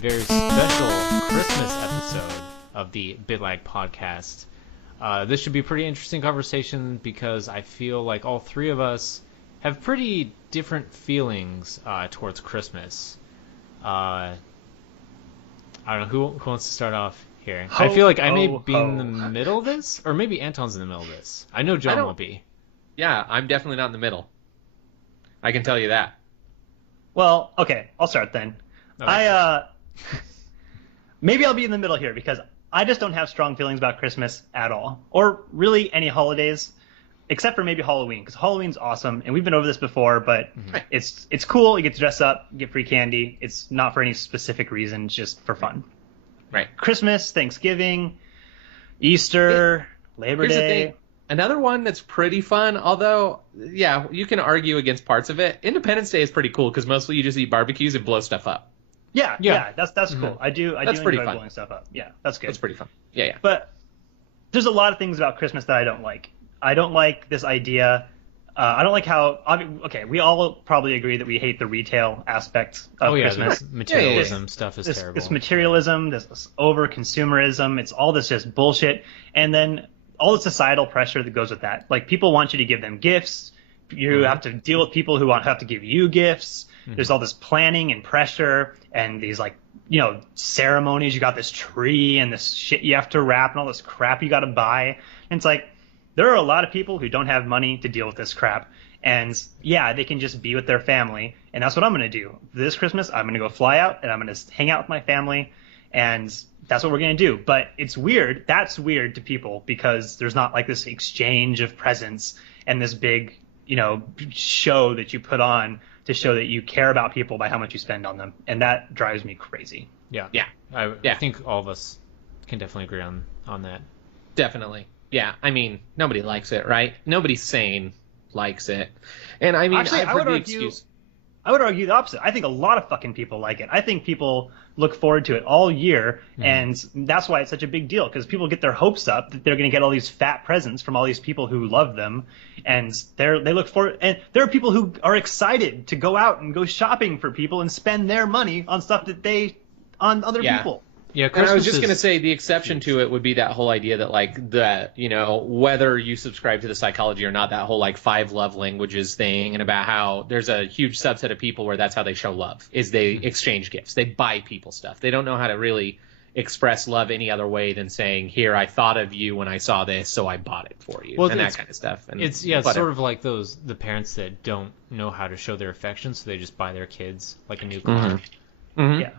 very special Christmas episode of the BitLag podcast. This should be a pretty interesting conversation because I feel like all three of us have pretty different feelings towards Christmas. I don't know, who wants to start off here? I feel like I may be in the middle of this, or maybe Anton's in the middle of this. I know John won't be. Yeah, I'm definitely not in the middle. I can tell you that. Well, okay, I'll start then. Okay. Maybe I'll be in the middle here because I just don't have strong feelings about Christmas at all, or really any holidays, except for maybe Halloween, because Halloween's awesome, and we've been over this before, but it's cool. You get to dress up, get free candy. It's not for any specific reason, it's just for fun. Right. Christmas, Thanksgiving, Easter, Labor Day. Another one that's pretty fun, although, yeah, you can argue against parts of it. Independence Day is pretty cool because mostly you just eat barbecues and blow stuff up. Yeah, that's cool. I do enjoy blowing stuff up. Yeah, that's good. That's pretty fun. Yeah. But there's a lot of things about Christmas that I don't like. I don't like this idea. I don't like how. Okay, we all probably agree that we hate the retail aspect of Christmas. This materialism stuff is terrible. This materialism, this over consumerism. It's all this just bullshit, and then all the societal pressure that goes with that. Like, people want you to give them gifts. You have to deal with people who have to give you gifts. There's all this planning and pressure and these, like, ceremonies. You got this tree and this shit you have to wrap and all this crap you got to buy. And it's like, there are a lot of people who don't have money to deal with this crap. And yeah, they can just be with their family. And that's what I'm going to do. This Christmas, I'm going to go fly out and I'm going to hang out with my family. And that's what we're going to do. But it's weird. That's weird to people because there's not like this exchange of presents and this big, show that you put on to show that you care about people by how much you spend on them. And that drives me crazy. Yeah. I think all of us can definitely agree on that. Definitely. Yeah. I mean, nobody likes it, right? Nobody sane likes it. And I mean, actually, I would argue the opposite. I think a lot of fucking people like it. I think people look forward to it all year, and that's why it's such a big deal, because people get their hopes up that they're going to get all these fat presents from all these people who love them, and they look forward. And there are people who are excited to go out and go shopping for people and spend their money on stuff on other people. Yeah, and I was just going to say the exception to it would be that whole idea that, like, whether you subscribe to the psychology or not, that whole, like, 5 love languages thing, and about how there's a huge subset of people where that's how they show love, is they exchange gifts. They buy people stuff. They don't know how to really express love any other way than saying, here, I thought of you when I saw this, so I bought it for you, and that kind of stuff. And it's sort of like the parents that don't know how to show their affection, so they just buy their kids, like, a new car. Yeah.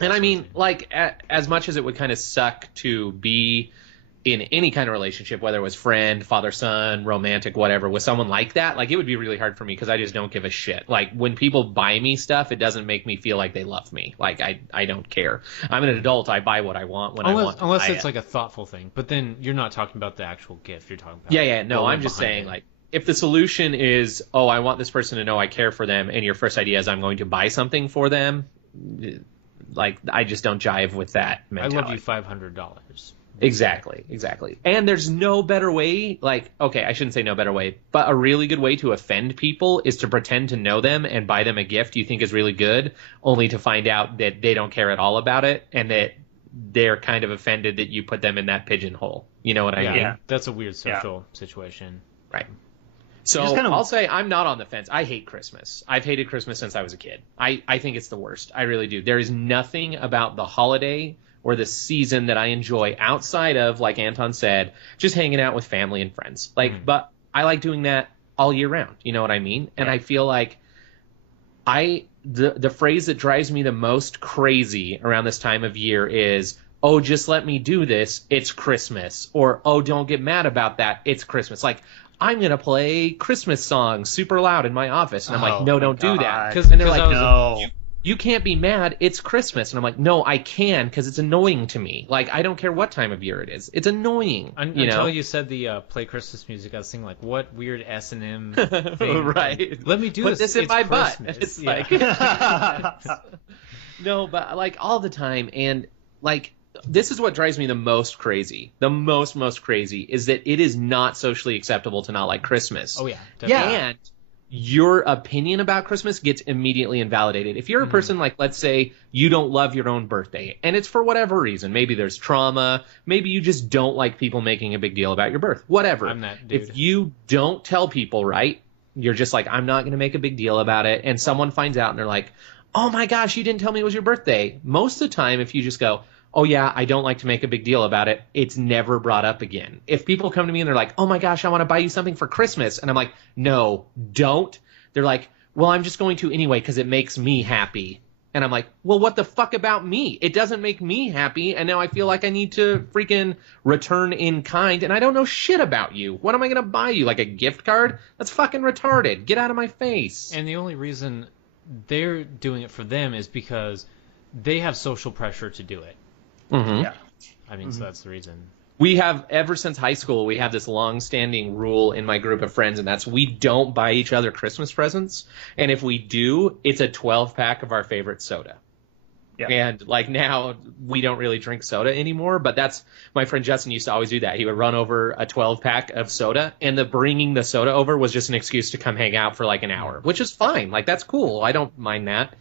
And I mean, like, as much as it would kind of suck to be in any kind of relationship, whether it was friend, father-son, romantic, whatever, with someone like that, like, it would be really hard for me because I just don't give a shit. Like, when people buy me stuff, it doesn't make me feel like they love me. Like, I don't care. I'm an adult. I buy what I want when I want to unless buy it's like a thoughtful thing. But then you're not talking about the actual gift. You're talking about no, I'm just saying, like, if the solution is, I want this person to know I care for them, and your first idea is I'm going to buy something for them, like, I just don't jive with that mentality. I love you $500. Exactly. And there's no better way, like, okay, I shouldn't say no better way, but a really good way to offend people is to pretend to know them and buy them a gift you think is really good, only to find out that they don't care at all about it and that they're kind of offended that you put them in that pigeonhole. You know what I mean? Yeah, that's a weird social situation. Right. So I'll say I'm not on the fence. I hate Christmas. I've hated Christmas since I was a kid. I think it's the worst. I really do. There is nothing about the holiday or the season that I enjoy outside of, like Anton said, just hanging out with family and friends. Like, but I like doing that all year round. You know what I mean? And I feel like the phrase that drives me the most crazy around this time of year is, oh, just let me do this. It's Christmas. Or, oh, don't get mad about that. It's Christmas. Like, I'm going to play Christmas songs super loud in my office. And I'm like, no, don't do that. And they're like, no, you can't be mad. It's Christmas. And I'm like, no, I can, because it's annoying to me. Like, I don't care what time of year it is. It's annoying. Until you said the play Christmas music, I was thinking, like, what weird S&M thing? Right. Let me do Put this in my Christmas. butt. It's like... No, but, like, all the time. And, like... This is what drives me the most crazy. The most crazy is that it is not socially acceptable to not like Christmas. Oh, yeah. Definitely. And your opinion about Christmas gets immediately invalidated. If you're a person like, let's say, you don't love your own birthday, and it's for whatever reason, maybe there's trauma, maybe you just don't like people making a big deal about your birth, whatever. I'm that dude. If you don't tell people, right, you're just like, I'm not going to make a big deal about it, and someone finds out and they're like, oh my gosh, you didn't tell me it was your birthday. Most of the time, if you just go, oh yeah, I don't like to make a big deal about it, it's never brought up again. If people come to me and they're like, oh my gosh, I want to buy you something for Christmas, and I'm like, no, don't. They're like, well, I'm just going to anyway because it makes me happy. And I'm like, well, what the fuck about me? It doesn't make me happy, and now I feel like I need to freaking return in kind, and I don't know shit about you. What am I going to buy you, like a gift card? That's fucking retarded. Get out of my face. And the only reason they're doing it for them is because they have social pressure to do it. Mm-hmm. Yeah. I mean, so that's the reason. We have, ever since high school, we have this long-standing rule in my group of friends, and that's we don't buy each other Christmas presents. And if we do, it's a 12-pack of our favorite soda. Yeah. And, like, now we don't really drink soda anymore, but that's, my friend Justin used to always do that. He would run over a 12-pack of soda, and the bringing the soda over was just an excuse to come hang out for, like, an hour, which is fine. Like, that's cool. I don't mind that.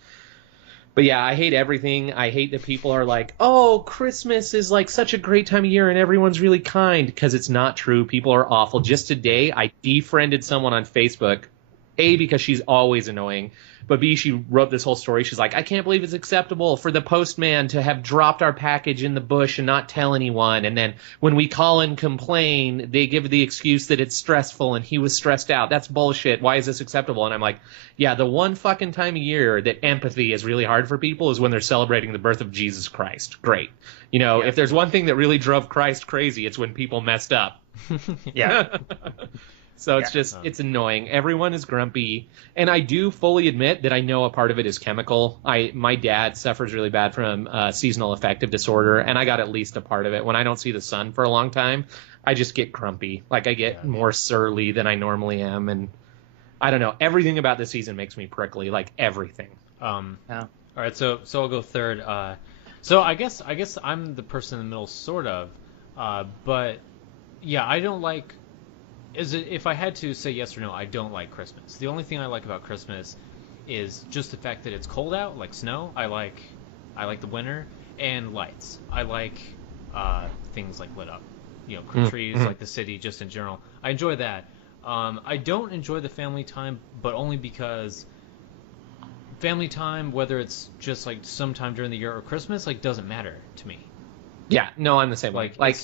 But yeah, I hate everything. I hate that people are like, oh, Christmas is like such a great time of year and everyone's really kind, because it's not true. People are awful. Just today, I defriended someone on Facebook, A, because she's always annoying, but B, she wrote this whole story. She's like, I can't believe it's acceptable for the postman to have dropped our package in the bush and not tell anyone. And then when we call and complain, they give the excuse that it's stressful and he was stressed out. That's bullshit. Why is this acceptable? And I'm like, yeah, the one fucking time of year that empathy is really hard for people is when they're celebrating the birth of Jesus Christ. Great. You know, if there's one thing that really drove Christ crazy, it's when people messed up. Yeah. So it's just, it's annoying. Everyone is grumpy. And I do fully admit that I know a part of it is chemical. My dad suffers really bad from seasonal affective disorder, and I got at least a part of it. When I don't see the sun for a long time, I just get grumpy. Like, I get more surly than I normally am. And I don't know. Everything about this season makes me prickly. Like, everything. All right, so I'll go third. So I guess I'm the person in the middle, sort of. But, yeah, I don't like... if I had to say yes or no, I don't like Christmas. The only thing I like about Christmas is just the fact that it's cold out, like snow. I like the winter, and lights. I like things like lit up, trees, like the city, just in general. I enjoy that. I don't enjoy the family time, but only because family time, whether it's just like sometime during the year or Christmas, like doesn't matter to me. Yeah, no, I'm the same way. Like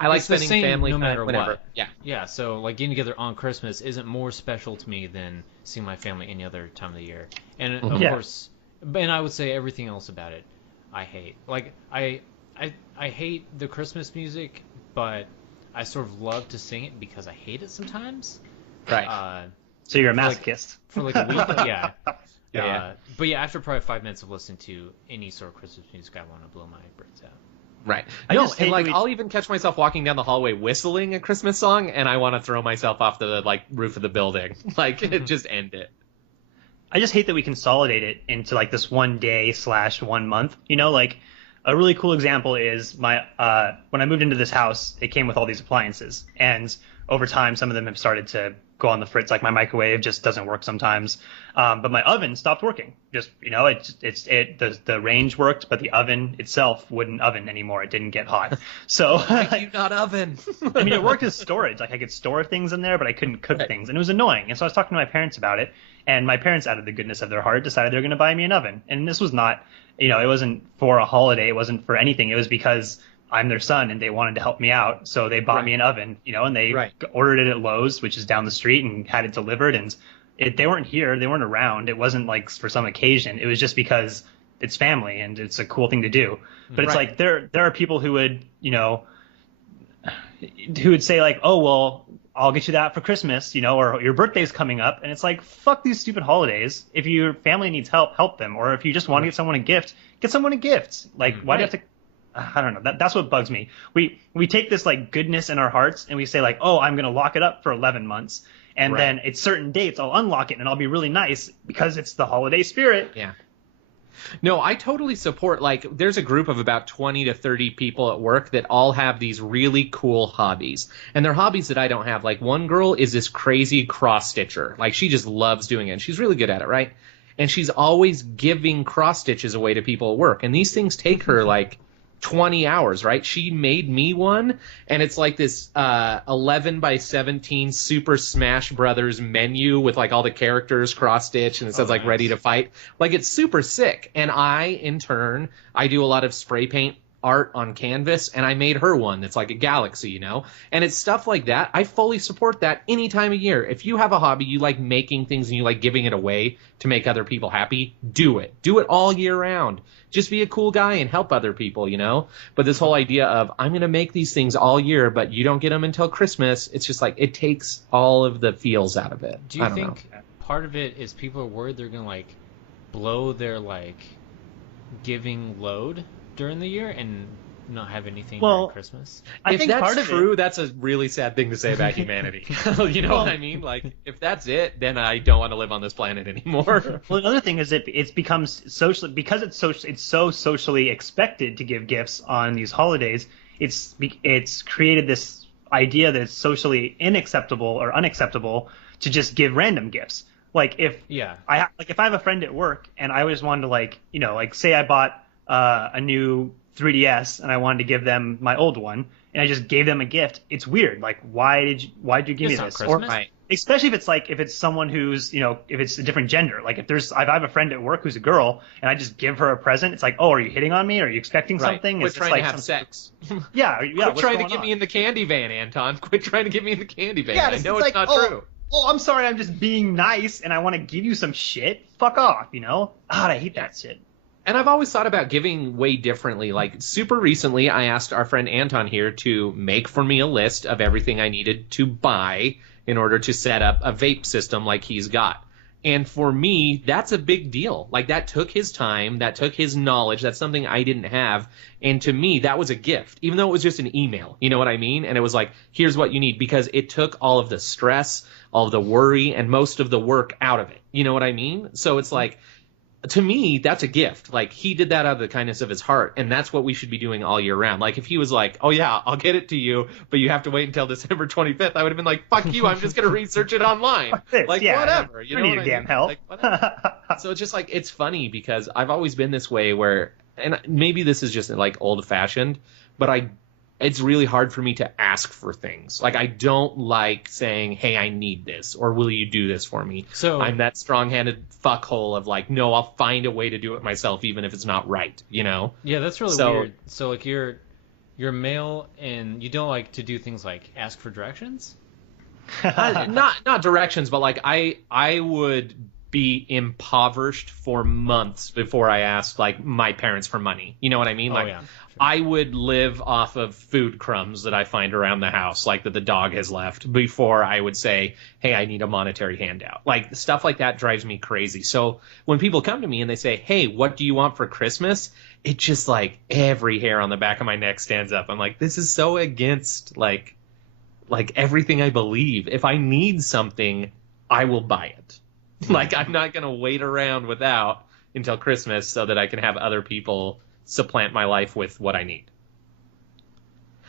I like spending family no matter time whenever. What. Yeah. So like getting together on Christmas isn't more special to me than seeing my family any other time of the year. And of course, and I would say everything else about it, I hate. Like I hate the Christmas music, but I sort of love to sing it because I hate it sometimes. Right. So you're a masochist. For like a week, yeah. Yeah. But yeah, after probably 5 minutes of listening to any sort of Christmas music, I want to blow my brains out. Right. I I'll even catch myself walking down the hallway whistling a Christmas song, and I want to throw myself off the roof of the building. Just end it. I just hate that we consolidate it into like this 1 day / 1 month. Like a really cool example is my when I moved into this house, it came with all these appliances, and over time, some of them have started to go on the fritz. Like my microwave just doesn't work sometimes, but my oven stopped working. Just the range worked, but the oven itself wouldn't oven anymore. It didn't get hot. So thank you, not oven. I mean, it worked as storage. Like I could store things in there, but I couldn't cook things, and it was annoying. And so I was talking to my parents about it, and my parents, out of the goodness of their heart, decided they were going to buy me an oven. And this was not, it wasn't for a holiday. It wasn't for anything. It was because I'm their son and they wanted to help me out. So they bought me an oven, and they ordered it at Lowe's, which is down the street, and had it delivered. And they weren't here. They weren't around. It wasn't like for some occasion. It was just because it's family and it's a cool thing to do. But it's like there are people who would, who would say like, oh, well, I'll get you that for Christmas, or your birthday's coming up. And it's like, fuck these stupid holidays. If your family needs help, help them. Or if you just want to get someone a gift, get someone a gift. Like, why do you have to? I don't know. That's what bugs me. We take this like goodness in our hearts and we say like, oh, I'm going to lock it up for 11 months. And then at certain dates, I'll unlock it and I'll be really nice because it's the holiday spirit. Yeah. No, I totally support, like, there's a group of about 20 to 30 people at work that all have these really cool hobbies. And they're hobbies that I don't have. Like, one girl is this crazy cross-stitcher. Like, she just loves doing it. And she's really good at it, right? And she's always giving cross-stitches away to people at work. And these things take her, like, 20 hours, right? She made me one, and it's like this 11 by 17 Super Smash Brothers menu with like all the characters cross-stitched, and it says like nice. ready to fight. Like, it's super sick. And in turn, I do a lot of spray paint art on canvas, and I made her one that's like a galaxy, you know? And it's stuff like that. I fully support that any time of year. If you have a hobby, you like making things and you like giving it away to make other people happy, do it. Do it all year round. Just be a cool guy and help other people, you know? But this whole idea of, I'm going to make these things all year, but you don't get them until Christmas, it's just like, it takes all of the feels out of it. Do you think part of it is people are worried they're going to, like, blow their, like, giving load during the year and not have anything during Christmas? If that's true, that's a really sad thing to say about humanity. You know what I mean? Like, if that's it, then I don't want to live on this planet anymore. Well, another thing is it becomes socially, because it's so socially expected to give gifts on these holidays. It's created this idea that it's socially unacceptable or unacceptable to just give random gifts. Like if I have a friend at work and I just wanted to, like, you know, like, say I bought a new 3DS and I wanted to give them my old one and I just gave them a gift, it's weird. Like, why'd you give me this? Or, especially if it's someone who's, you know, if it's a different gender. Like, if I have a friend at work who's a girl and I just give her a present, it's like, oh, are you hitting on me? Are you expecting something? Quit trying to have sex. Yeah. Quit trying to get me in the candy van, Anton. Quit trying to get me in the candy van. Yeah, I know it's not true. Oh, I'm sorry, I'm just being nice and I want to give you some shit. Fuck off, you know? God, I hate that shit. And I've always thought about giving way differently. Like, super recently, I asked our friend Anton here to make for me a list of everything I needed to buy in order to set up a vape system like he's got. And for me, that's a big deal. Like, that took his time, that took his knowledge, that's something I didn't have. And to me, that was a gift, even though it was just an email. You know what I mean? And it was like, here's what you need, because it took all of the stress, all of the worry, and most of the work out of it. You know what I mean? So it's like, to me, that's a gift. Like, he did that out of the kindness of his heart, and that's what we should be doing all year round. Like, if he was like, oh yeah, I'll get it to you, but you have to wait until December 25th, I would have been like, fuck you, I'm just going to research it online. Like, whatever. You know what I mean? Help. Like, whatever. So it's just like, it's funny because I've always been this way where, and maybe this is just like old-fashioned, but it's really hard for me to ask for things. Like, I don't like saying, hey, I need this, or will you do this for me? So I'm that strong-handed fuckhole of like, no, I'll find a way to do it myself, even if it's not right, you know? Yeah, that's really weird. So, like, you're male, and you don't like to do things like ask for directions? Not directions, but like, I would be impoverished for months before I asked, like, my parents for money. You know what I mean? Like, sure. I would live off of food crumbs that I find around the house, like that the dog has left, before I would say, hey, I need a monetary handout. Like, stuff like that drives me crazy. So when people come to me and they say, hey, what do you want for Christmas? It just, like, every hair on the back of my neck stands up. I'm like, this is so against, like everything I believe. If I need something, I will buy it. Like, I'm not going to wait around without until Christmas so that I can have other people supplant my life with what I need.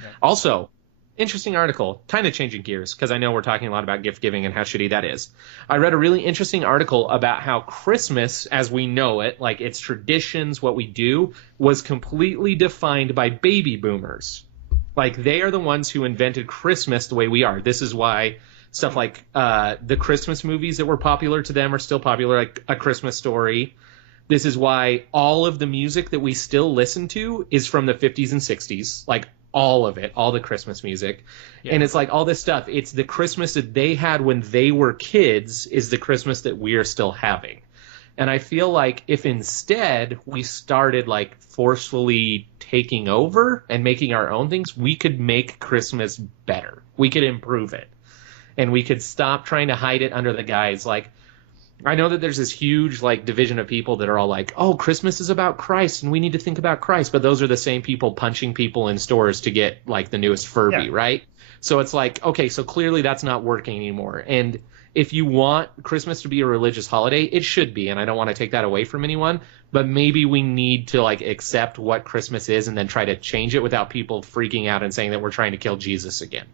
Yeah. Also, interesting article, kind of changing gears, because I know we're talking a lot about gift giving and how shitty that is. I read a really interesting article about how Christmas, as we know it, like its traditions, what we do, was completely defined by baby boomers. Like, they are the ones who invented Christmas the way we are. This is why stuff like the Christmas movies that were popular to them are still popular, like A Christmas Story. This is why all of the music that we still listen to is from the 50s and 60s, like all of it, all the Christmas music. Yeah. And it's like all this stuff. It's the Christmas that they had when they were kids is the Christmas that we are still having. And I feel like if instead we started like forcefully taking over and making our own things, we could make Christmas better. We could improve it. And we could stop trying to hide it under the guise. Like, I know that there's this huge like division of people that are all like, oh, Christmas is about Christ and we need to think about Christ. But those are the same people punching people in stores to get like the newest Furby, right? So it's like, okay, so clearly that's not working anymore. And if you want Christmas to be a religious holiday, it should be, and I don't want to take that away from anyone, but maybe we need to like accept what Christmas is and then try to change it without people freaking out and saying that we're trying to kill Jesus again.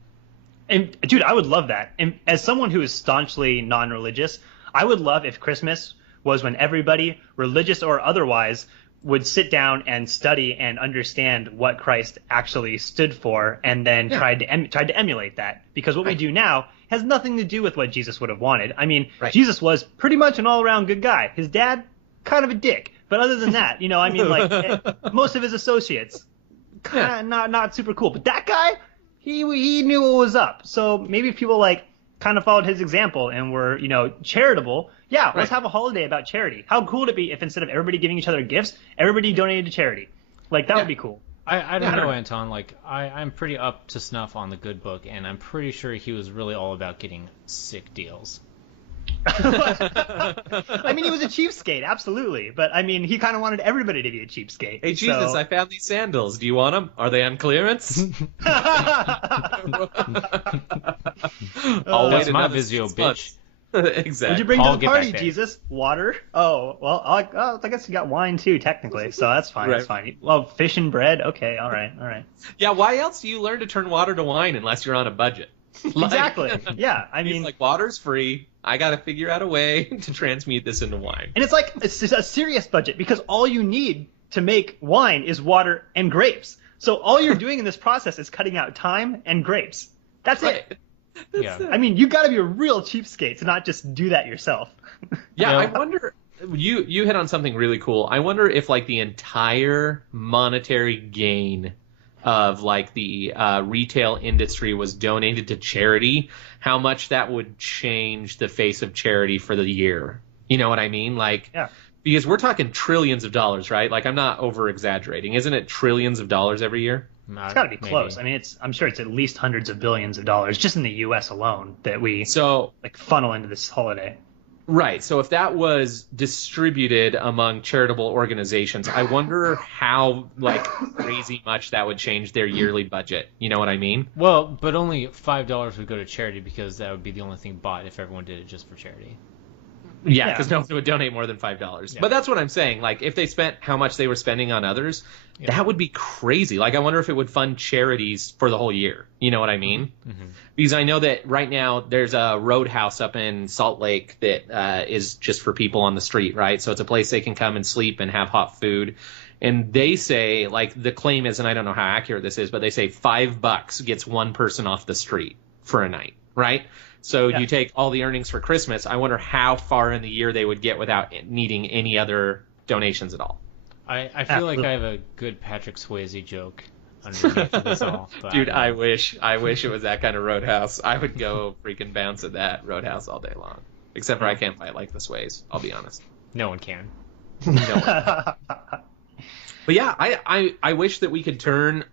And dude, I would love that. And as someone who is staunchly non-religious, I would love if Christmas was when everybody, religious or otherwise, would sit down and study and understand what Christ actually stood for, and then tried to emulate that. Because what we do now has nothing to do with what Jesus would have wanted. I mean, Jesus was pretty much an all-around good guy. His dad, kind of a dick. But other than that, I mean, like most of his associates, kind of not super cool. But that guy, he knew what was up. So maybe if people like kind of followed his example and were, charitable. Yeah, let's have a holiday about charity. How cool would it be if instead of everybody giving each other gifts, everybody donated to charity? Like, that would be cool. I don't know, Anton. Like, I'm pretty up to snuff on the good book, and I'm pretty sure he was really all about getting sick deals. I mean, he was a cheapskate, absolutely. But, I mean, he kind of wanted everybody to be a cheapskate. Hey, Jesus, I found these sandals. Do you want them? Are they on clearance? That's my Vizio, bitch. Exactly. What'd you bring to the party, Jesus? Water? Oh, well, I guess you got wine, too, technically, so that's fine. That's fine. Well, fish and bread? Okay, all right. Yeah, why else do you learn to turn water to wine unless you're on a budget? Exactly. Yeah, I mean, he's like, water's free. I got to figure out a way to transmute this into wine. And it's a serious budget, because all you need to make wine is water and grapes. So all you're doing in this process is cutting out time and grapes. That's it. Yeah. I mean, you got to be a real cheapskate to not just do that yourself. Yeah, I wonder. You hit on something really cool. I wonder if like the entire monetary gain of like the retail industry was donated to charity, how much that would change the face of charity for the year. You know what I mean? Like, because we're talking trillions of dollars, right? Like, I'm not over exaggerating. Isn't it trillions of dollars every year? It's got to be close. I mean, I'm sure it's at least hundreds of billions of dollars just in the U.S. alone that we funnel into this holiday. Right. So if that was distributed among charitable organizations, I wonder how crazy much that would change their yearly budget. You know what I mean? Well, but only $5 would go to charity, because that would be the only thing bought if everyone did it just for charity. Yeah, because no one would donate more than $5. Yeah. But that's what I'm saying. Like, if they spent how much they were spending on others, that would be crazy. Like, I wonder if it would fund charities for the whole year. You know what I mean? Mm-hmm. Because I know that right now there's a Roadhouse up in Salt Lake that is just for people on the street, right? So it's a place they can come and sleep and have hot food. And they say, like, the claim is, and I don't know how accurate this is, but they say $5 gets one person off the street for a night, right? So you take all the earnings for Christmas. I wonder how far in the year they would get without needing any other donations at all. I feel like I have a good Patrick Swayze joke underneath this all. Dude, I wish it was that kind of Roadhouse. I would go freaking bounce at that Roadhouse all day long. Except for I can't fight like the Sways, I'll be honest. No one can. No one. But yeah, I wish that we could turn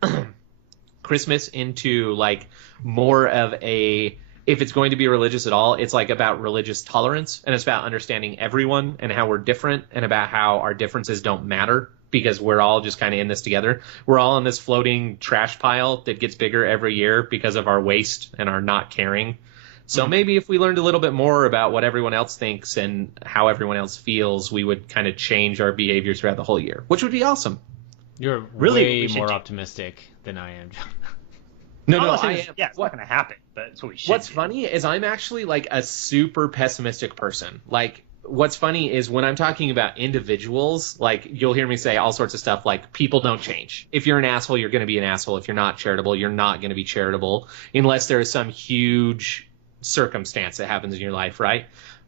Christmas into like more of a, if it's going to be religious at all, it's like about religious tolerance, and it's about understanding everyone and how we're different, and about how our differences don't matter because we're all just kind of in this together. We're all in this floating trash pile that gets bigger every year because of our waste and our not caring. So maybe if we learned a little bit more about what everyone else thinks and how everyone else feels, we would kind of change our behaviors throughout the whole year, which would be awesome. You're really way more optimistic than I am, John. No, I am. Yeah, it's not going to happen, but it's what we should What's do. funny is I'm actually like a super pessimistic person. Like, what's funny is when I'm talking about individuals, like, you'll hear me say all sorts of stuff like, people don't change. If you're an asshole, you're going to be an asshole. If you're not charitable, you're not going to be charitable unless there is some huge circumstance that happens in your life, right?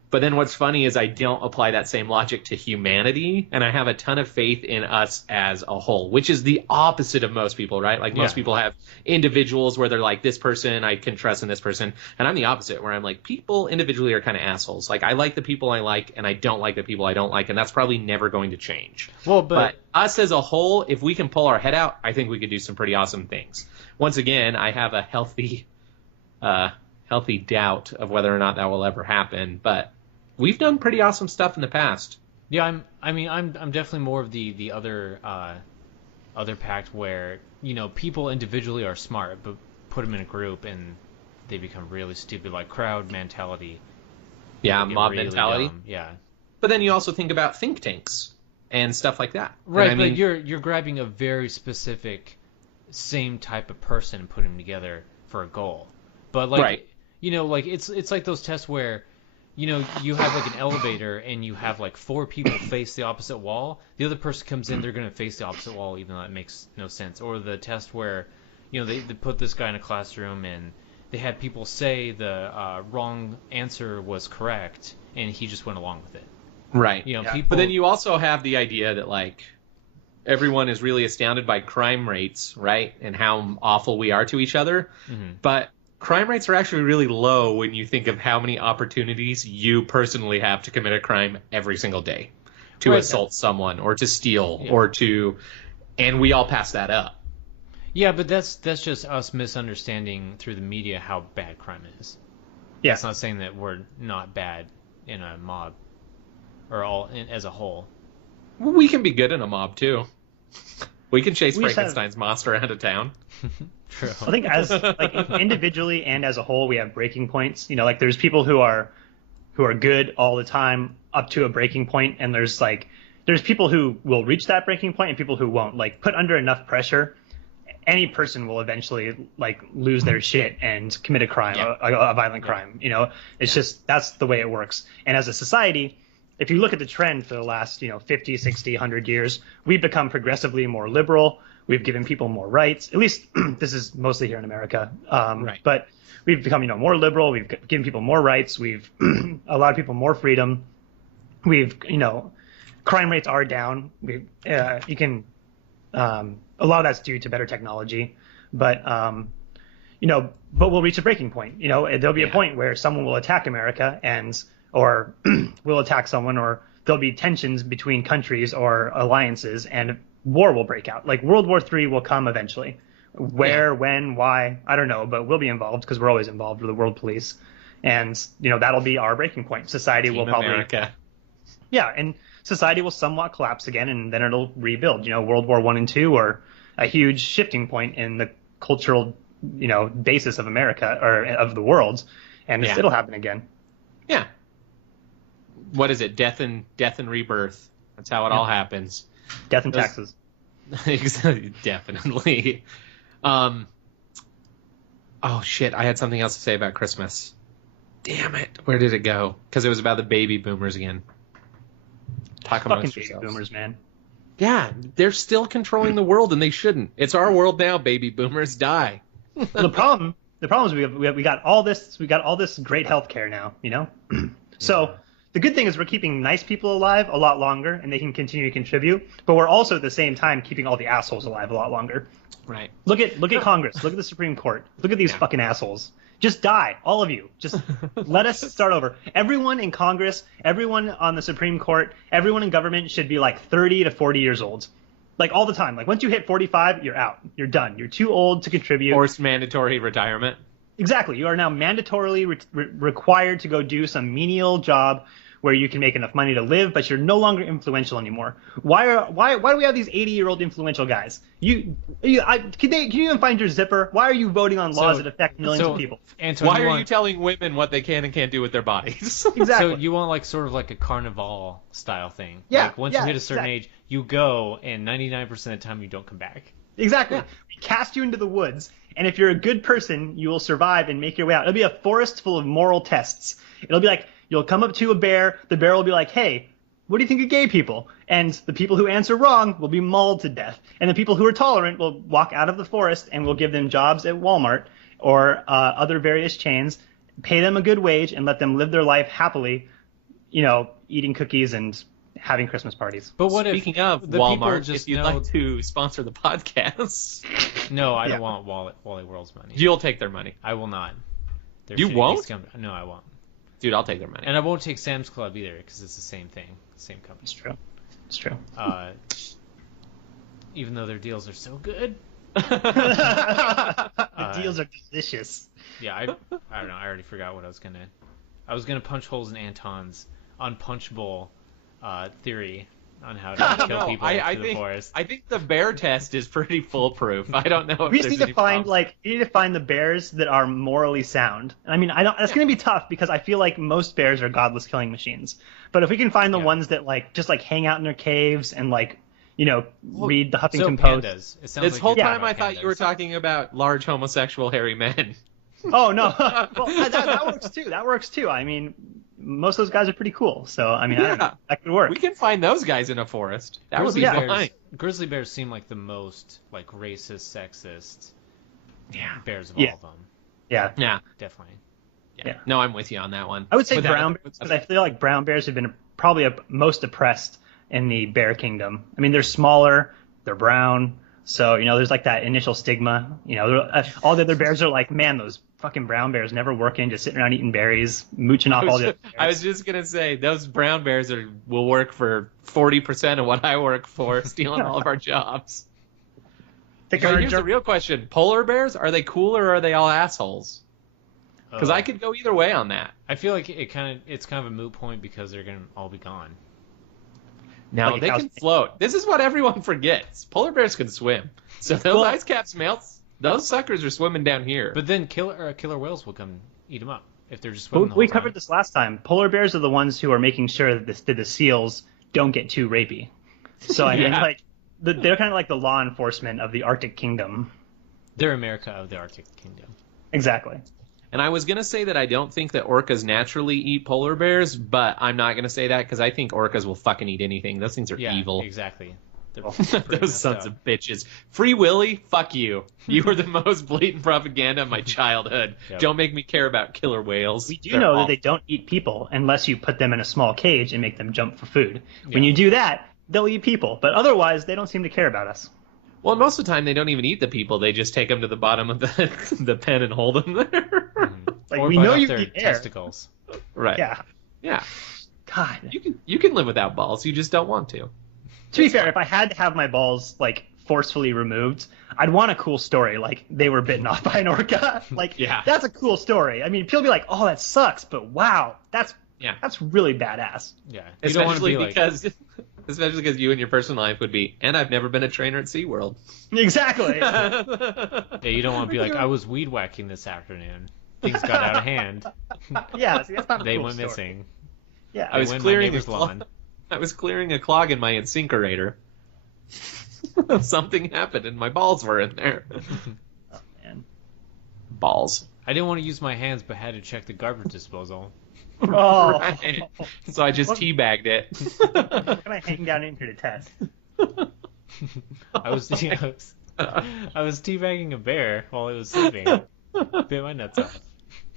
But then what's funny is I don't apply that same logic to humanity, and I have a ton of faith in us as a whole, which is the opposite of most people, right? Like, most people have individuals where they're like, this person I can trust in this person, and I'm the opposite, where I'm like, people individually are kind of assholes. Like, I like the people I like, and I don't like the people I don't like, and that's probably never going to change. Well, but us as a whole, if we can pull our head out, I think we could do some pretty awesome things. Once again, I have a healthy doubt of whether or not that will ever happen, but we've done pretty awesome stuff in the past. Yeah, I'm definitely more of the other pact where, you know, people individually are smart, but put them in a group and they become really stupid, like crowd mentality. Yeah, It'll get mob really mentality. dumb. Yeah. But then you also think about think tanks and stuff like that. Right, And I mean, but you're grabbing a very specific same type of person and putting them together for a goal. But like Right. like it's like those tests where you have like an elevator and you have like four people face the opposite wall. The other person comes in, they're going to face the opposite wall even though that makes no sense. Or the test where they put this guy in a classroom and they had people say the wrong answer was correct and he just went along with it. right. Yeah. People But then you also have the idea that like everyone is really astounded by crime rates, right? And how awful we are to each other. Mhm. But crime rates are actually really low when you think of how many opportunities you personally have to commit a crime every single day. To Right. assault someone or to steal Yeah. or to and we all pass that up. Yeah, but that's just us misunderstanding through the media how bad crime is. Yeah. That's not saying that we're not bad in a mob or as a whole. We can be good in a mob too. We can chase We just Frankenstein's monster out of town. True. I think as like individually and as a whole, we have breaking points. Like there's people who are good all the time up to a breaking point, and there's people who will reach that breaking point and people who won't. Like put under enough pressure, any person will eventually like lose their shit and commit a crime, Yeah. a violent crime. It's just that's the way it works. And as a society, if you look at the trend for the last 50, 60, 100 years, we've become progressively more liberal. We've given people more rights. At least this is mostly here in America. Right. But we've become more liberal. We've given people more rights. We've allowed people more freedom. We've crime rates are down. A lot of that's due to better technology, but but we'll reach a breaking point. There'll be a point where someone will attack America or will attack someone, or there'll be tensions between countries or alliances, and war will break out. Like World War III will come eventually. Where, when, why, I don't know, but we'll be involved because we're always involved with the world police, and that'll be our breaking point. Society will Team probably America. yeah, and society will somewhat collapse again, and then it'll rebuild. World War I and II were a huge shifting point in the cultural, basis of America or of the world, and Yeah. it'll happen again. Yeah. What is it? Death and rebirth. That's how it all happens. Death and Those- taxes. Exactly. Definitely. Oh shit! I had something else to say about Christmas. Damn it! Where did it go? Because it was about the baby boomers again. Talk Fucking amongst baby yourselves. boomers, man. Yeah, they're still controlling the world, and they shouldn't. It's our world now. Baby boomers die. The problem is we got all this great health care now, So the good thing is we're keeping nice people alive a lot longer, and they can continue to contribute. But we're also at the same time keeping all the assholes alive a lot longer. Right. Look at Congress. Look at the Supreme Court. Look at these fucking assholes. Just die, all of you. Just let us start over. Everyone in Congress, everyone on the Supreme Court, everyone in government should be like 30 to 40 years old. Like all the time. Like once you hit 45, you're out. You're done. You're too old to contribute. Forced mandatory retirement. Exactly. You are now mandatorily required to go do some menial job where you can make enough money to live, but you're no longer influential anymore. Why do we have these 80-year-old influential guys? Can you even find your zipper? Why are you voting on laws that affect millions of people? Anton, Why are you telling women what they can and can't do with their bodies? Exactly. So you want like sort of like a carnival style thing? Yeah, Like once yeah, you hit a certain exactly. age, you go, and 99% of the time you don't come back. Exactly. Yeah. We cast you into the woods, and if you're a good person, you will survive and make your way out. It'll be a forest full of moral tests. It'll be like you'll come up to a bear, the bear will be like, hey, what do you think of gay people? And the people who answer wrong will be mauled to death. And the people who are tolerant will walk out of the forest, and we'll give them jobs at Walmart or other various chains, pay them a good wage, and let them live their life happily, eating cookies and having Christmas parties. But what Speaking if of the people Walmart, just if you'd know... like to sponsor the podcast, No, I Yeah. don't want Wally World's money. you'll take their money. I will not. They're You shitty won't? No, I won't. Dude, I'll take their money. And I won't take Sam's Club either because it's the same thing, same company. It's true. It's true. Even though their deals are so good. The deals are delicious. Yeah, I don't know. I already forgot what I was gonna punch holes in Anton's unpunchable theory on how to kill No, people I through the think forest. I think the bear test is pretty foolproof. I don't know if We just there's need to any find problems. we need to find the bears that are morally sound. I mean, I don't. That's going to be tough because I feel like most bears are godless killing machines. But if we can find the Yeah. ones that just hang out in their caves and read the So Huffington Post. pandas. It sounds This like whole you're time talking I about thought you were pandas. talking about large homosexual hairy men. Oh no, well that works too. That works too. I mean, most of those guys are pretty cool. So I mean, I don't know. Yeah. That could work. We can find those guys in a forest. That would Grizzly be Yeah. bears. fine. Grizzly bears seem like the most racist, sexist Yeah. bears of Yeah. all of them. Yeah, Yeah. Definitely. Yeah. No, I'm with you on that one. I would say Without- brown bears because I feel like brown bears have been probably most oppressed in the bear kingdom. I mean, they're smaller, they're brown, so there's that initial stigma. All the other bears are like, man, those fucking brown bears never working, just sitting around eating berries, mooching off all the other bears. I was just gonna say those brown bears will work for 40% of what I work for, stealing all of our jobs. Taking So our here's the jerk- real question: polar bears, are they cool or are they all assholes? Because I could go either way on that. I feel like it's kind of a moot point because they're gonna all be gone. Now Like a they cow's- can float. This is what everyone forgets. Polar bears can swim. So those Well- ice caps melts. Those suckers are swimming down here. But then killer whales will come eat them up if they're just swimming the We whole covered time. this last time. Polar bears are the ones who are making sure that the seals don't get too rapey. So I mean, Yeah. they're kind of like the law enforcement of the Arctic Kingdom. They're America of the Arctic Kingdom. Exactly. And I was going to say that I don't think that orcas naturally eat polar bears, but I'm not going to say that because I think orcas will fucking eat anything. Those things are Yeah, evil. exactly. They're pretty Those messed sons up. of bitches. Free Willy, fuck you. You were the most blatant propaganda of my childhood. Yep. Don't make me care about killer whales. We do They're know that awful. they don't eat people unless you put them in a small cage and make them jump for food. When Yeah. you do that, they'll eat people. But otherwise, they don't seem to care about us. Well, most of the time they don't even eat the people. They just take them to the bottom of the pen and hold them there. Like, Or we bite know off you their eat air. testicles. Right. Yeah. Yeah. God. You can live without balls. You just don't want to. To be fair, if I had to have my balls forcefully removed, I'd want a cool story, like they were bitten off by an orca. Yeah. That's a cool story. I mean, people be like, "Oh, that sucks," but wow, that's really badass. Yeah. You don't want to Especially be like, especially because you in your personal life would be, and I've never been a trainer at SeaWorld. Exactly. yeah, you don't want to be like, I was weed whacking this afternoon. Things got out of hand. Yeah, see, that's not a They cool went story. missing. Yeah, I was went my clearing a neighbor's lawn. I was clearing a clog in my incinerator. Something happened and my balls were in there. oh, man. Balls. I didn't want to use my hands, but had to check the garbage disposal. Oh, Right. So I just What- teabagged it. what am I hanging down in here to test? I was teabagging a bear while it was sleeping. Bit my nuts off.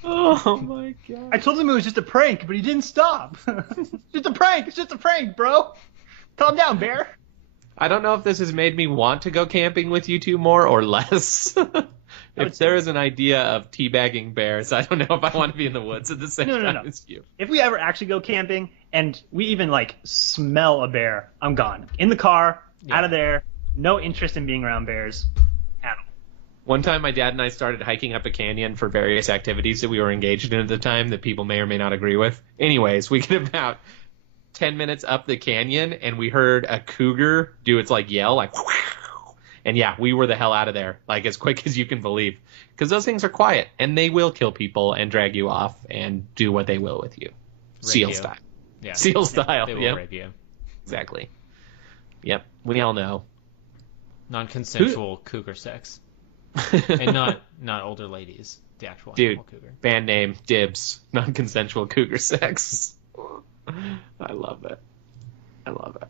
Oh my god. I told him it was just a prank, but he didn't stop. Just a prank. It's just a prank, bro. Calm down, bear. I don't know if this has made me want to go camping with you two more or less. If there is an idea of teabagging bears, I don't know if I want to be in the woods at the same No. time as you. If we ever actually go camping and we even smell a bear, I'm gone. In the car, Yeah. out of there. No interest in being around bears at all. One time, my dad and I started hiking up a canyon for various activities that we were engaged in at the time that people may or may not agree with. Anyways, we get about 10 minutes up the canyon, and we heard a cougar do its yell, and yeah, we were the hell out of there, as quick as you can believe, because those things are quiet, and they will kill people and drag you off and do what they will with you, seal you. style. Yeah. Seal style. They will Yep, rape you. exactly. Yep, we all know. Non-consensual cougar sex. And not older ladies. The actual Dude, animal cougar. band name, dibs, non-consensual cougar sex. I love it. I love it.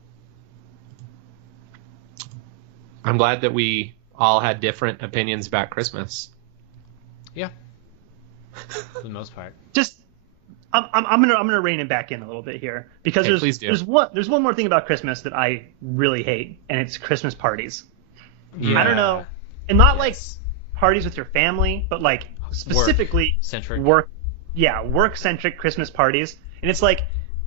I'm glad that we all had different opinions about Christmas. Yeah. For the most part. Just, I'm gonna rein it back in a little bit here because Okay, please do. there's one more thing about Christmas that I really hate, and it's Christmas parties. Yeah. I don't know, and not parties with your family, but specifically Centric. work-centric Christmas parties. And it's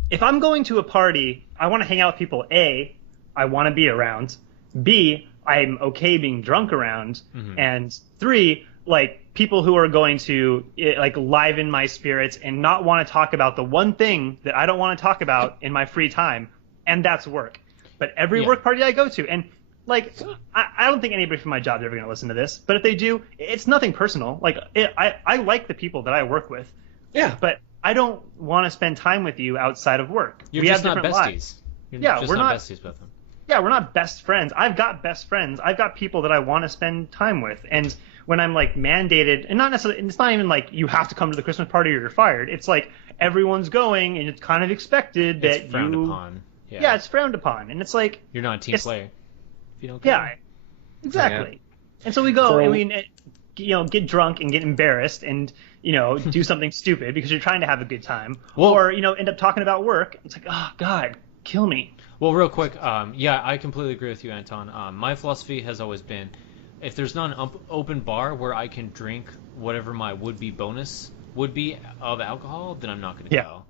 if I'm going to a party, I want to hang out with people. A, I want to be around. B, I'm okay being drunk around. Mhm. And 3, people who are going to liven my spirits and not want to talk about the one thing that I don't want to talk about in my free time, and that's work. but every work party I go to, and like, I don't think anybody from my job is ever going to listen to this, but if they do, it's nothing personal. Like, I like the people that I work with. Yeah. But I don't want to spend time with you outside of work. You're we just have not different besties. lives. You're Yeah, just we're not not besties with them. Yeah, we're not best friends. I've got best friends. I've got people that I want to spend time with. And when I'm like mandated, and not necessarily, it's not even like you have to come to the Christmas party or you're fired. It's like everyone's going, and it's kind of expected that It's frowned upon. Yeah, it's frowned upon, and it's like you're not a team player if you don't go. Yeah, exactly. Yeah. And so we go, and we get drunk and get embarrassed, and do something stupid because you're trying to have a good time, or end up talking about work. It's like, oh God, kill me. Well, real quick, yeah, I completely agree with you, Anton. My philosophy has always been, if there's not an open bar where I can drink whatever my would-be bonus would be of alcohol, then I'm not going to go.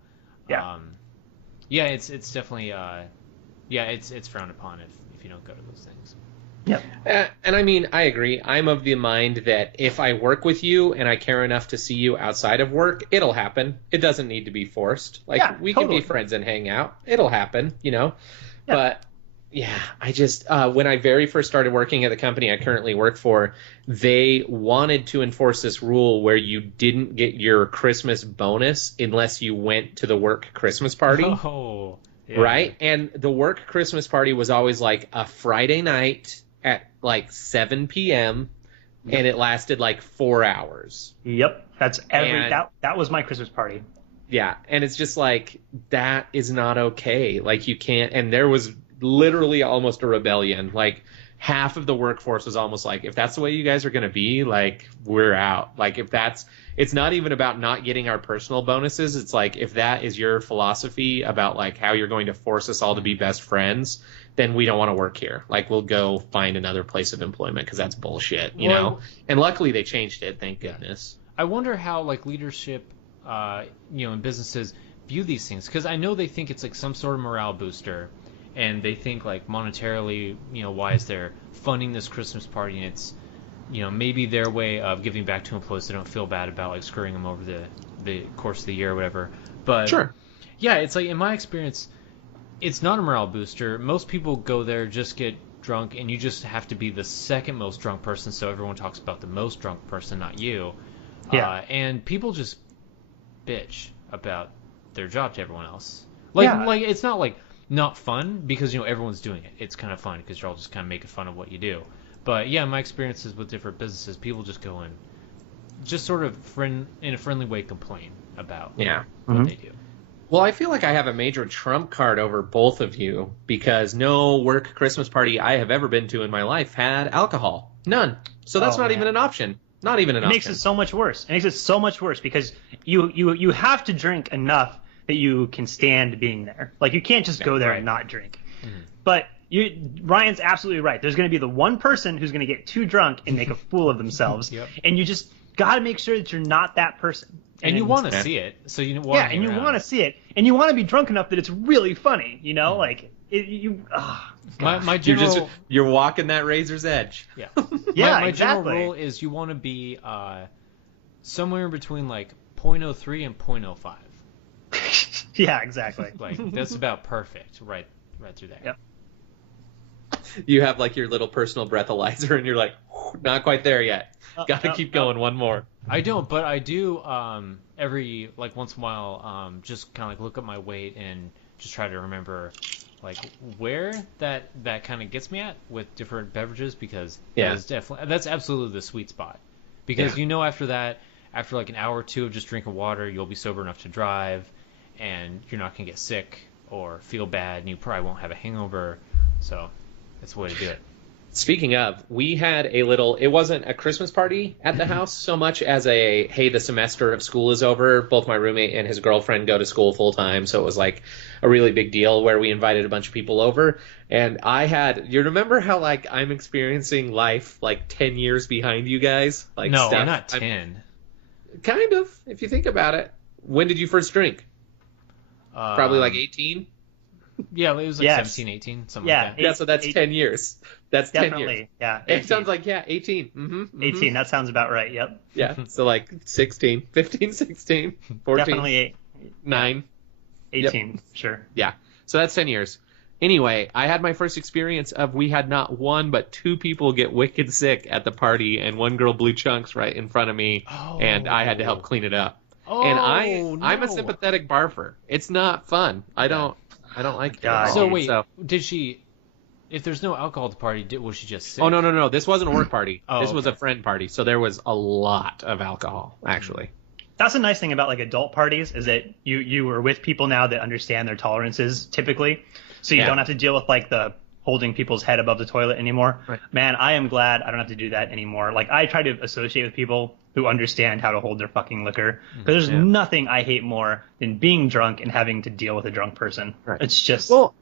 Yeah. Yeah, it's definitely, it's frowned upon if you don't go to those things. Yeah. And I mean, I agree. I'm of the mind that if I work with you and I care enough to see you outside of work, it'll happen. It doesn't need to be forced. Like, we can be friends and hang out. It'll happen, Yeah. But, yeah, I just, when I very first started working at the company I currently work for, they wanted to enforce this rule where you didn't get your Christmas bonus unless you went to the work Christmas party. Oh, yeah. Right? And the work Christmas party was always like a Friday night at like 7 p.m. and it lasted like 4 hours. Yep. That's that was my Christmas party. Yeah, and it's just like, that is not okay. Like, you can't, and there was literally almost a rebellion. Like, half of the workforce was almost like, if that's the way you guys are going to be, like, we're out. Like, it's not even about not getting our personal bonuses. It's like, if that is your philosophy about like how you're going to force us all to be best friends, then we don't want to work here. Like, we'll go find another place of employment because that's bullshit, you know? And luckily they changed it, thank goodness. I wonder how like leadership, in businesses view these things, because I know they think it's like some sort of morale booster, and they think like monetarily, why is there funding this Christmas party, and it's, maybe their way of giving back to employees so they don't feel bad about like screwing them over the course of the year or whatever. But sure, yeah, it's like, in my experience, it's not a morale booster. Most people go there, just get drunk, and you just have to be the second most drunk person, so everyone talks about the most drunk person, not you. Yeah. And people just bitch about their job to everyone else. Like it's not like not fun because everyone's doing it. It's kind of fun because you're all just kind of making fun of what you do. But yeah, my experiences with different businesses, people just go in, just sort of in a friendly way complain about what they do. Well, I feel like I have a major trump card over both of you because no work Christmas party I have ever been to in my life had alcohol. None. So that's not even an option. Not even an option. It makes it so much worse. It makes it so much worse because you have to drink enough that you can stand being there. Like, you can't just go there and not drink. Mm-hmm. But Ryan's absolutely right. There's going to be the one person who's going to get too drunk and make a fool of themselves. Yep. And you just got to make sure that you're not that person. And you want to see it. So you want Yeah, and you want to see it. And you want to be drunk enough that it's really funny, Mm-hmm. Like, my general... You're walking that razor's edge. Yeah. Yeah, my exactly. general rule is you want to be somewhere between like 0.03 and 0.05. Yeah, exactly. Like, that's about perfect, right through there. Yep. You have like your little personal breathalyzer, and you're like, not quite there yet. Got to keep going. One more. I don't, but I do every like once in a while just kind of like look at my weight and just try to remember like where that kind of gets me at with different beverages, because that's absolutely the sweet spot. Because after like an hour or two of just drinking water, you'll be sober enough to drive, and you're not gonna get sick or feel bad, and you probably won't have a hangover. So that's the way to do it. Speaking of, we had it wasn't a Christmas party at the house so much as hey, the semester of school is over. Both my roommate and his girlfriend go to school full time, so it was like a really big deal where we invited a bunch of people over. And you remember how like I'm experiencing life like 10 years behind you guys? Like, no, we're not 10. Kind of, if you think about it. When did you first drink? Probably like 18? Yeah, it was like 17, 18, something like that. Yeah, so that's 10 years. That's definitely, 10 years. Yeah. 18. It sounds like, 18. Mm-hmm, mm-hmm. 18, that sounds about right, yep. Yeah, so like 16, 15, 16, 14. Definitely 9. 18, yep. Sure. Yeah, so that's 10 years. Anyway, I had my first experience of we had not one but two people get wicked sick at the party, and one girl blew chunks right in front of me, and I had to help clean it up. And I'm a sympathetic barfer. It's not fun. I don't like it. So wait, did she? If there's no alcohol at the party, was she just sick? Oh no! This wasn't a work party. This was a friend party, so there was a lot of alcohol actually. That's a nice thing about like adult parties is that you are with people now that understand their tolerances typically, so you don't have to deal with like the holding people's head above the toilet anymore. Right. Man, I am glad I don't have to do that anymore. Like I try to associate with people who understand how to hold their fucking liquor, because there's nothing I hate more than being drunk and having to deal with a drunk person. Right. It's just God,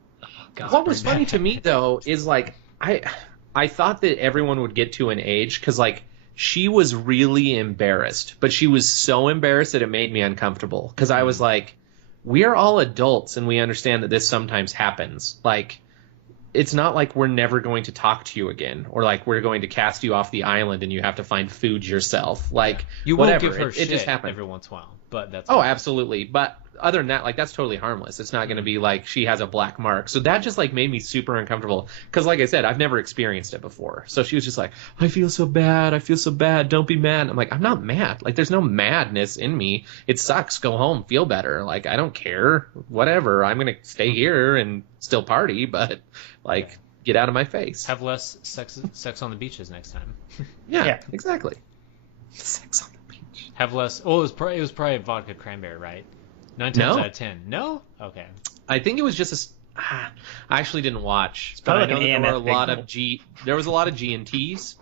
what was funny to me though is like I thought that everyone would get to an age because like she was really embarrassed, but she was so embarrassed that it made me uncomfortable because I was like, we are all adults and we understand that this sometimes happens. Like, it's not like we're never going to talk to you again, or like we're going to cast you off the island and you have to find food yourself. Like, you whatever. Won't give her it just happens every once in a while, but that's absolutely. But other than that, like that's totally harmless. It's not going to be like she has a black mark. So that just like made me super uncomfortable because, like I said, I've never experienced it before. So she was just like, I feel so bad. Don't be mad. I'm like, I'm not mad. Like there's no madness in me. It sucks. Go home. Feel better. Like I don't care. Whatever. I'm going to stay here and still party, but like get out of my face. Have less sex on the beaches next time. Yeah, exactly. Sex on the beach. Have less. Oh, it was probably vodka cranberry, right? 9 times out of 10. No? Okay. I think it was just I actually didn't watch, but probably I know like an there were AMF a lot big of there was a lot of G and T's.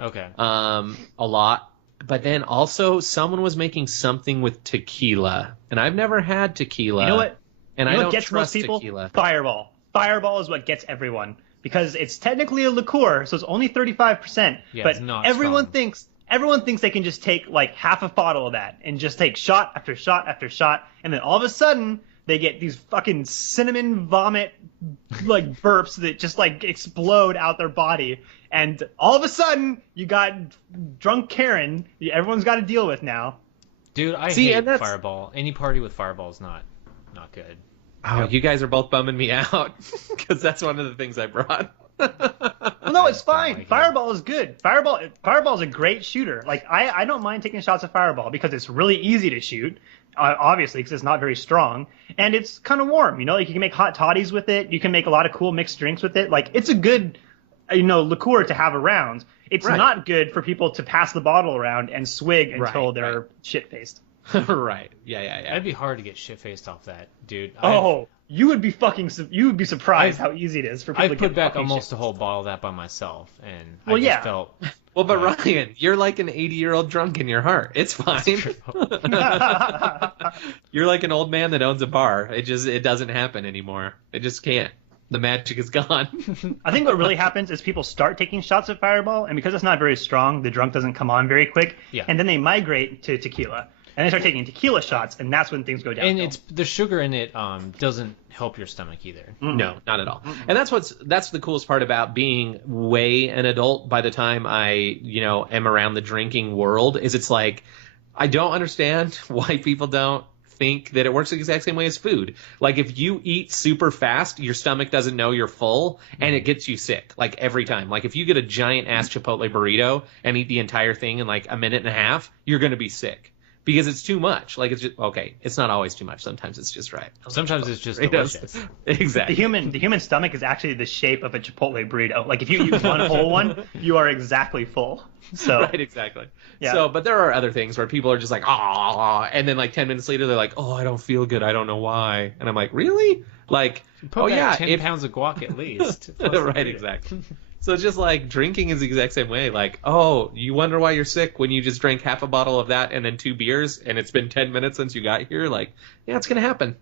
Okay. A lot. But then also someone was making something with tequila, and I've never had tequila. You know what? And you know I what don't gets trust most people? tequila. Fireball. Fireball is what gets everyone because it's technically a liqueur, so it's only 35%. Yeah, but it's not everyone strong. Everyone thinks they can just take like half a bottle of that and just take shot after shot after shot, and then all of a sudden they get these fucking cinnamon vomit like burps that just like explode out their body, and all of a sudden you got drunk Karen. Everyone's got to deal with now. Dude, I hate Fireball. Any party with Fireball is not good. Oh, you guys are both bumming me out because that's one of the things I brought. Well, no, it's fine. Like Fireball is good. Fireball is a great shooter. Like I don't mind taking shots of Fireball because it's really easy to shoot, obviously because it's not very strong, and it's kind of warm. You know, like you can make hot toddies with it. You can make a lot of cool mixed drinks with it. Like it's a good, liqueur to have around. It's not good for people to pass the bottle around and swig until they're shit faced. Right. Yeah. It'd be hard to get shit faced off that, dude. You would be surprised how easy it is for people to get put back almost shit. a whole bottle of that by myself, and felt. Well, but Ryan, you're like an 80-year-old drunk in your heart. It's fine. You're like an old man that owns a bar. It doesn't happen anymore. It just can't. The magic is gone. I think what really happens is people start taking shots of Fireball, and because it's not very strong, the drunk doesn't come on very quick, and then they migrate to tequila. And they start taking tequila shots, and that's when things go down. And it's the sugar in it doesn't help your stomach either. No, not at all. And that's the coolest part about being way an adult by the time I, am around the drinking world is it's like I don't understand why people don't think that it works the exact same way as food. Like if you eat super fast, your stomach doesn't know you're full and it gets you sick like every time. Like if you get a giant ass Chipotle burrito and eat the entire thing in like a minute and a half, you're going to be sick. Because it's too much. Like it's just okay. It's not always too much. Sometimes it's just right. Sometimes it's just delicious. Exactly. The human stomach is actually the shape of a Chipotle burrito. Like if you eat one whole one, you are exactly full. So right, exactly. Yeah. So, but there are other things where people are just like and then like 10 minutes later they're like, oh, I don't feel good. I don't know why. And I'm like, really? Like, put 10 pounds of guac at least. Right, exactly. So it's just like drinking is the exact same way. Like, oh, you wonder why you're sick when you just drank half a bottle of that and then 2 beers and it's been 10 minutes since you got here. Like, yeah, it's going to happen.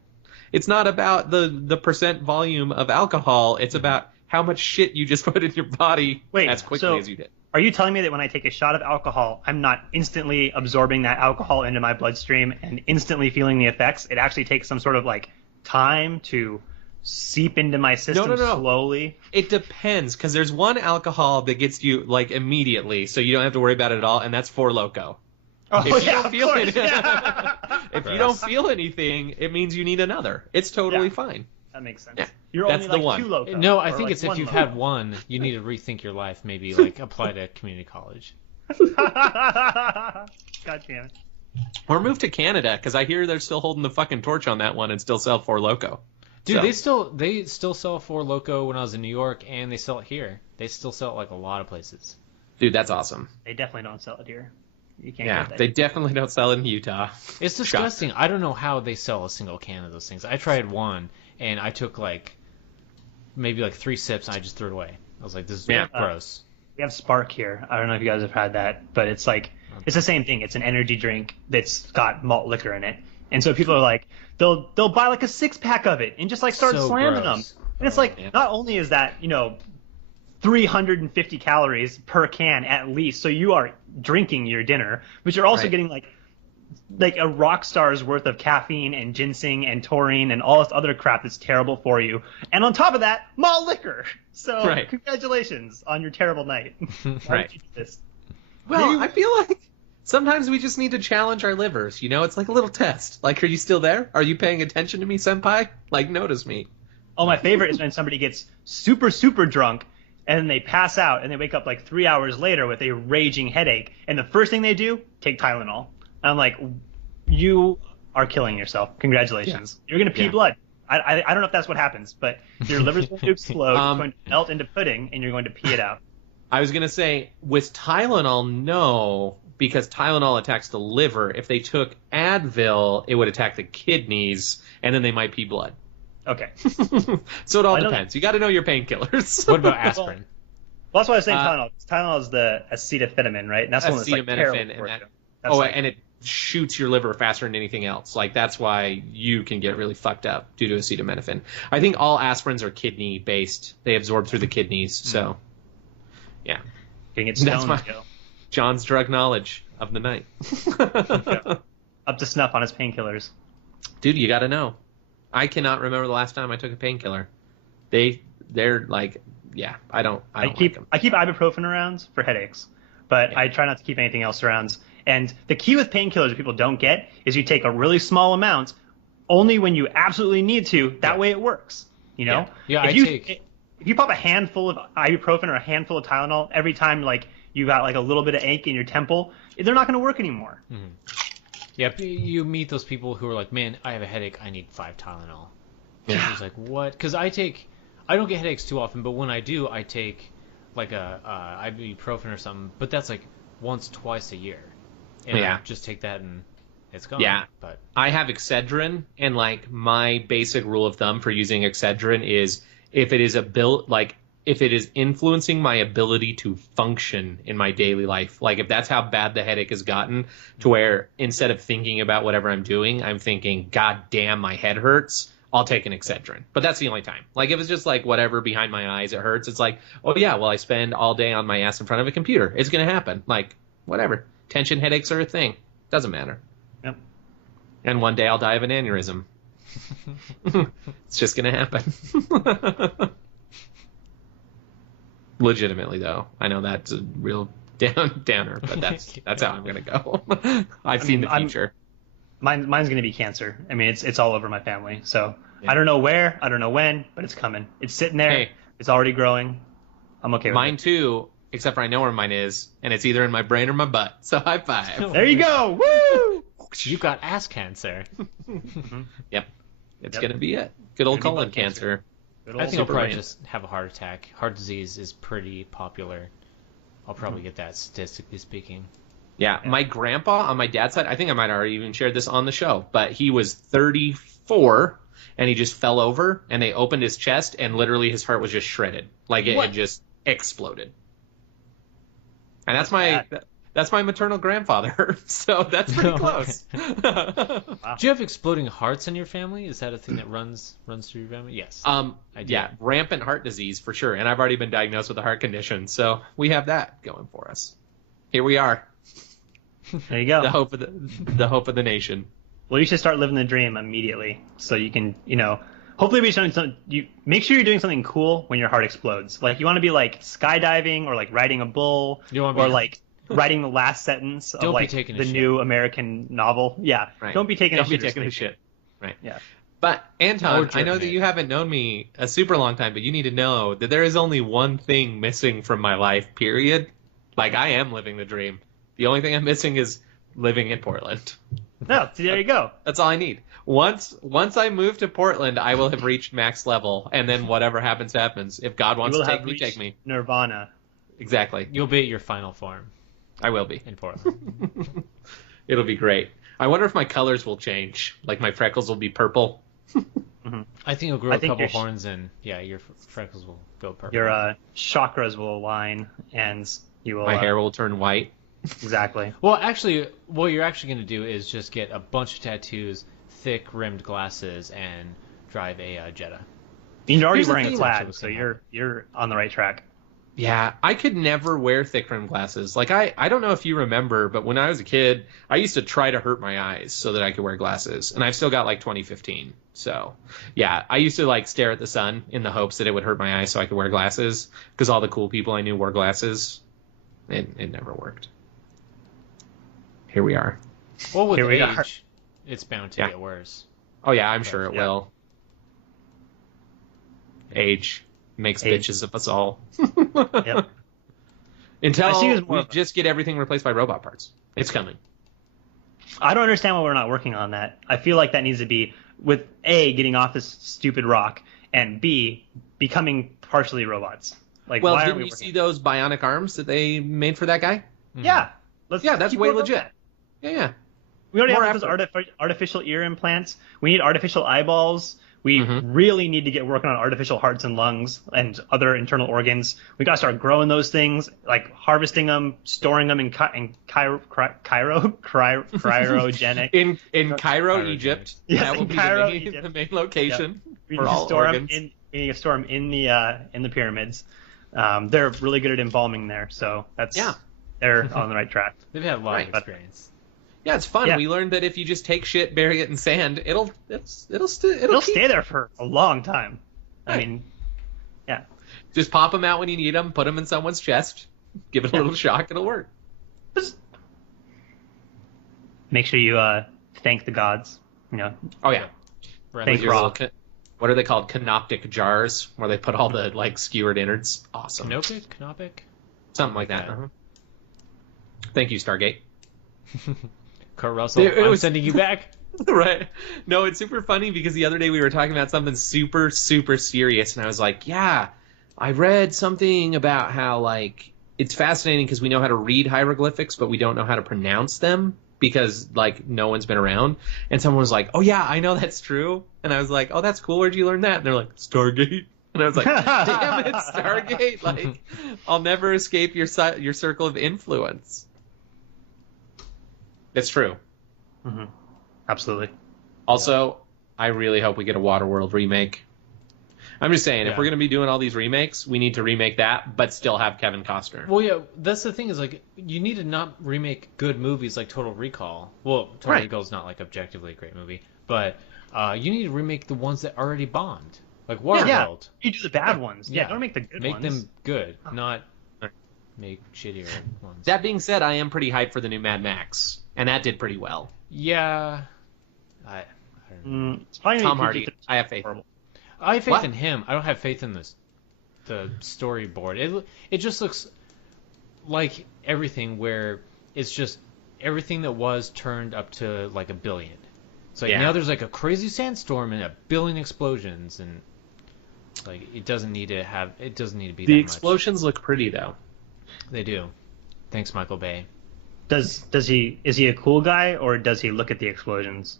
It's not about the percent volume of alcohol. It's about how much shit you just put in your body as quickly as you did. Are you telling me that when I take a shot of alcohol, I'm not instantly absorbing that alcohol into my bloodstream and instantly feeling the effects? It actually takes some sort of like time to seep into my system slowly? It depends, because there's one alcohol that gets you like immediately, so you don't have to worry about it at all, and that's Four Loko. If you don't feel anything, it means you need another. It's totally fine. That makes sense. Yeah, You're that's only the like one. 2 loco. No, I or, think like, it's if 1 you've loco. had one, you need to rethink your life. Maybe like apply to community college. God damn it. Or move to Canada, because I hear they're still holding the fucking torch on that one and still sell Four Loko. Dude, So, they still sell Four Loko when I was in New York, and they sell it here. They still sell it like a lot of places. dude, that's awesome. They definitely don't sell it here. You can't Yeah, get that. they definitely don't sell it in Utah. It's disgusting. I don't know how they sell a single can of those things. I tried one, and I took maybe 3 sips, and I just threw it away. I was like, this is gross. We have Spark here. I don't know if you guys have had that, but it's it's the same thing. It's an energy drink that's got malt liquor in it. And so people are like, they'll buy like a 6-pack of it and just start So slamming gross. them. And it's Yeah. not only is that, 350 calories per can at least, so you are drinking your dinner, but you're also Right. getting like a rock star's worth of caffeine and ginseng and taurine and all this other crap that's terrible for you. And on top of that, malt liquor. So Right. congratulations on your terrible night. Why Right. would you do this? Well, I feel like sometimes we just need to challenge our livers. It's like a little test. Like, are you still there? Are you paying attention to me, senpai? Like, notice me. Oh, my favorite is when somebody gets super, super drunk and then they pass out and they wake up 3 hours later with a raging headache. And the first thing they do, take Tylenol. And I'm like, you are killing yourself. Congratulations. You're going to pee blood. I don't know if that's what happens, but your liver's going to explode, it's going to melt into pudding, and you're going to pee it out. I was going to say, with Tylenol, no, because Tylenol attacks the liver. If they took Advil, it would attack the kidneys, and then they might pee blood. Okay. So it all depends. You got to know your painkillers. What about aspirin? Well, that's why I was saying Tylenol. Tylenol is the acetaminophen, right? And that's one that's terrible Acetaminophen, for and you. that, and it shoots your liver faster than anything else. That's why you can get really fucked up due to acetaminophen. I think all aspirins are kidney based. They absorb through the kidneys. So, yeah. Getting it That's stoned, John's drug knowledge of the night. Up to snuff on his painkillers. Dude, you got to know. I cannot remember the last time I took a painkiller. They're like, yeah, I don't like them. I keep ibuprofen around for headaches, but I try not to keep anything else around. And the key with painkillers that people don't get is you take a really small amount only when you absolutely need to. That way it works. Yeah, if you pop a handful of ibuprofen or a handful of Tylenol every time you got a little bit of ache in your temple, they're not going to work anymore. Mm-hmm. Yeah, you meet those people who are like, man, I have a headache, I need 5 Tylenol. Yeah. It's like, what? Because I don't get headaches too often, but when I do, I take a ibuprofen or something, but that's once, twice a year. And I just take that and it's gone. Yeah, but I have Excedrin, and my basic rule of thumb for using Excedrin is if it is influencing my ability to function in my daily life, if that's how bad the headache has gotten to where instead of thinking about whatever I'm doing, I'm thinking, God damn, my head hurts, I'll take an Excedrin. But that's the only time. If it's just whatever behind my eyes, it hurts, it's oh yeah, well, I spend all day on my ass in front of a computer. It's going to happen. Whatever. Tension headaches are a thing. Doesn't matter. Yep. And one day I'll die of an aneurysm. It's just going to happen. Legitimately, though. I know that's a real downer, but that's how I'm going to go. I've seen the future. Mine's going to be cancer. I mean, it's all over my family. So I don't know where, I don't know when, but it's coming. It's sitting there. Hey. It's already growing. I'm okay with mine it. too, except for I know where mine is, and it's either in my brain or my butt. So high five. There you go. Woo! You got ass cancer. Yep. It's going to be it. Good old colon cancer. I think I'll probably just have a heart attack. Heart disease is pretty popular. I'll probably get that, statistically speaking. Yeah, my grandpa on my dad's side, I think I might have already even shared this on the show, but he was 34 and he just fell over and they opened his chest and literally his heart was just shredded. It had just exploded. And that's my maternal grandfather. So that's pretty close. Wow. Do you have exploding hearts in your family? Is that a thing that runs through your family? Yes. Yeah, rampant heart disease for sure. And I've already been diagnosed with a heart condition. So we have that going for us. Here we are. There you go. The hope of the nation. Well, you should start living the dream immediately, so you can, hopefully be something. You make sure you're doing something cool when your heart explodes. You want to be skydiving or riding a bull or writing the last sentence of the new American novel. Yeah, right. Don't be taking a shit. Right. Yeah. But Anton, I know that jerking you it. haven't known me a super long time, but you need to know that there is only one thing missing from my life, period. Like, I am living the dream. The only thing I'm missing is living in Portland. No, see, there you go. That's all I need. Once I move to Portland, I will have reached max level, and then whatever happens, happens. If God You wants will to have take me, reached take me. Nirvana. Exactly. You'll be at your final form I will be. in Portland. It'll be great. I wonder if my colors will change. Like, my freckles will be purple. I think you'll grow I a think couple your horns and yeah, your freckles will go purple. Your chakras will align, and you will. My hair will turn white. Exactly. Well, actually, what you're actually going to do is just get a bunch of tattoos, thick rimmed glasses, and drive a Jetta. You're already Here's the wearing a thing. plaid, so you're on the right track. Yeah, I could never wear thick rimmed glasses. Like, I don't know if you remember, but when I was a kid, I used to try to hurt my eyes so that I could wear glasses. And I've still got, like, 2015. So, yeah, I used to, like, stare at the sun in the hopes that it would hurt my eyes so I could wear glasses. Because all the cool people I knew wore glasses. It never worked. Here we are. Well, with Here we age, are. it's bound to Yeah. get worse. Oh, yeah, I'm sure it Yeah. will. Age makes Age. bitches of us all. Yep. Until I see it as we more of a- just get everything replaced by robot parts. It's coming. I don't understand why we're not working on that. I feel like that needs to be with A, getting off this stupid rock, and B, becoming partially robots. Like, Well, why aren't didn't we you working see those bionic arms that they made for that guy? on that? Yeah. Yeah, that's keep way working on legit. that. Yeah. We already More have those effort. artificial ear implants. We need artificial eyeballs. We Mhm. really need to get working on artificial hearts and lungs and other internal organs. We got to start growing those things, like harvesting them, storing them in cryogenic. In Cairo, Cryogenic. Egypt, Yes, that will in be Cairo, the main, Egypt. the main location We for need to all store organs. them we need to store them in the pyramids. They're really good at embalming there, so they're on the right track. They've had a lot Right. of experience. Yeah, it's fun. Yeah. We learned that if you just take shit, bury it in sand, it'll It'll keep- stay there for a long time. I Right. mean, yeah. Just pop them out when you need them, put them in someone's chest, give it a little shock, it'll work. Make sure you thank the gods. You know, Oh yeah. Breath Thank Your Ra. little what are they called? Canoptic jars, where they put all the like skewered innards. Awesome. Canopic? Something like that. Uh-huh. Thank you, Stargate. Kurt Russell, It I'm was- sending you back. Right. No, it's super funny because the other day we were talking about something super, super serious, and I was like, yeah, I read something about how, like, it's fascinating because we know how to read hieroglyphics, but we don't know how to pronounce them because, like, no one's been around. And someone was like, oh, yeah, I know that's true. And I was like, oh, that's cool. Where'd you learn that? And they're like, Stargate. And I was like, damn it, Stargate. Like, I'll never escape your circle of influence. It's true. hmm Absolutely. Also, I really hope we get a Waterworld remake. I'm just saying, if Yeah. we're going to be doing all these remakes, we need to remake that, but still have Kevin Costner. Well, yeah, that's the thing is, like, you need to not remake good movies like Total Recall. Well, Total Right. Recall is not, like, objectively a great movie, but you need to remake the ones that already bombed. Like Waterworld. Yeah. You do the bad ones. Yeah, Yeah. don't make the good Make ones. them good, not make shittier ones. That being said, I am pretty hyped for the new Mad Max, and that did pretty well. Yeah. I don't know. It's probably Tom gonna be Hardy, PG-13. I have faith. Horrible. I have faith What? in him. I don't have faith in the storyboard. It just looks like everything where it's just everything that was turned up to like 1 billion. So Yeah. now there's like a crazy sandstorm and 1 billion explosions, and like it doesn't need to be The that explosions look pretty, though. much. They do. Thanks, Michael Bay. Is he a cool guy or does he look at the explosions?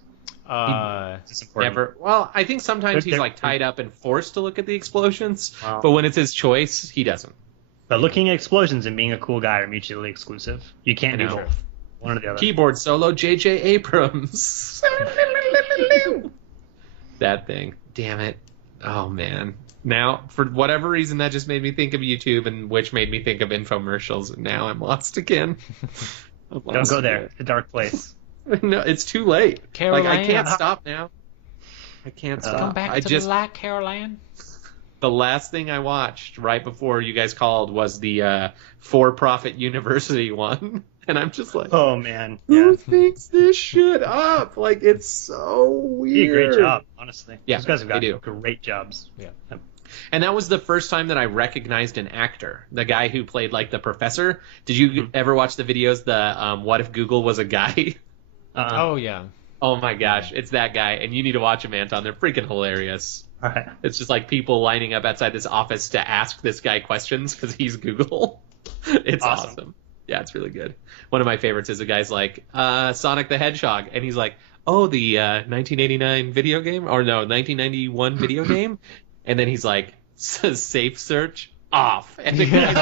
It's important. Never. Well, I think sometimes he's They're- like tied up and forced to look at the explosions, Wow. but when it's his choice, he doesn't. But looking at explosions and being a cool guy are mutually exclusive. You can't I do know. both. One or the other. Keyboard solo, J.J. Abrams. That thing. Damn it. Oh, man. Now, for whatever reason, that just made me think of YouTube, and which made me think of infomercials, and now I'm lost again. I'm Don't lost go there. again. It's a dark place. No, it's too late. Caroline. Like, I can't stop now. I can't stop. Come back I to just, the light, Caroline. The last thing I watched right before you guys called was the for-profit university one. And I'm just like, oh man, who thinks this shit up? Like, it's so weird. You did a great job, honestly. Yeah, those guys have got they do. great jobs. Yeah. And that was the first time that I recognized an actor, the guy who played like the professor. Did you ever watch the videos? The What If Google Was a Guy? Oh yeah. Oh my gosh, it's that guy, and you need to watch them, Anton. They're freaking hilarious. All right. It's just like people lining up outside this office to ask this guy questions because he's Google. It's awesome. Yeah, it's really good. One of my favorites is a guy's like, Sonic the Hedgehog, and he's like, oh, the 1989 video game? Or no, 1991 video game? And then he's like, safe search off. And the guy's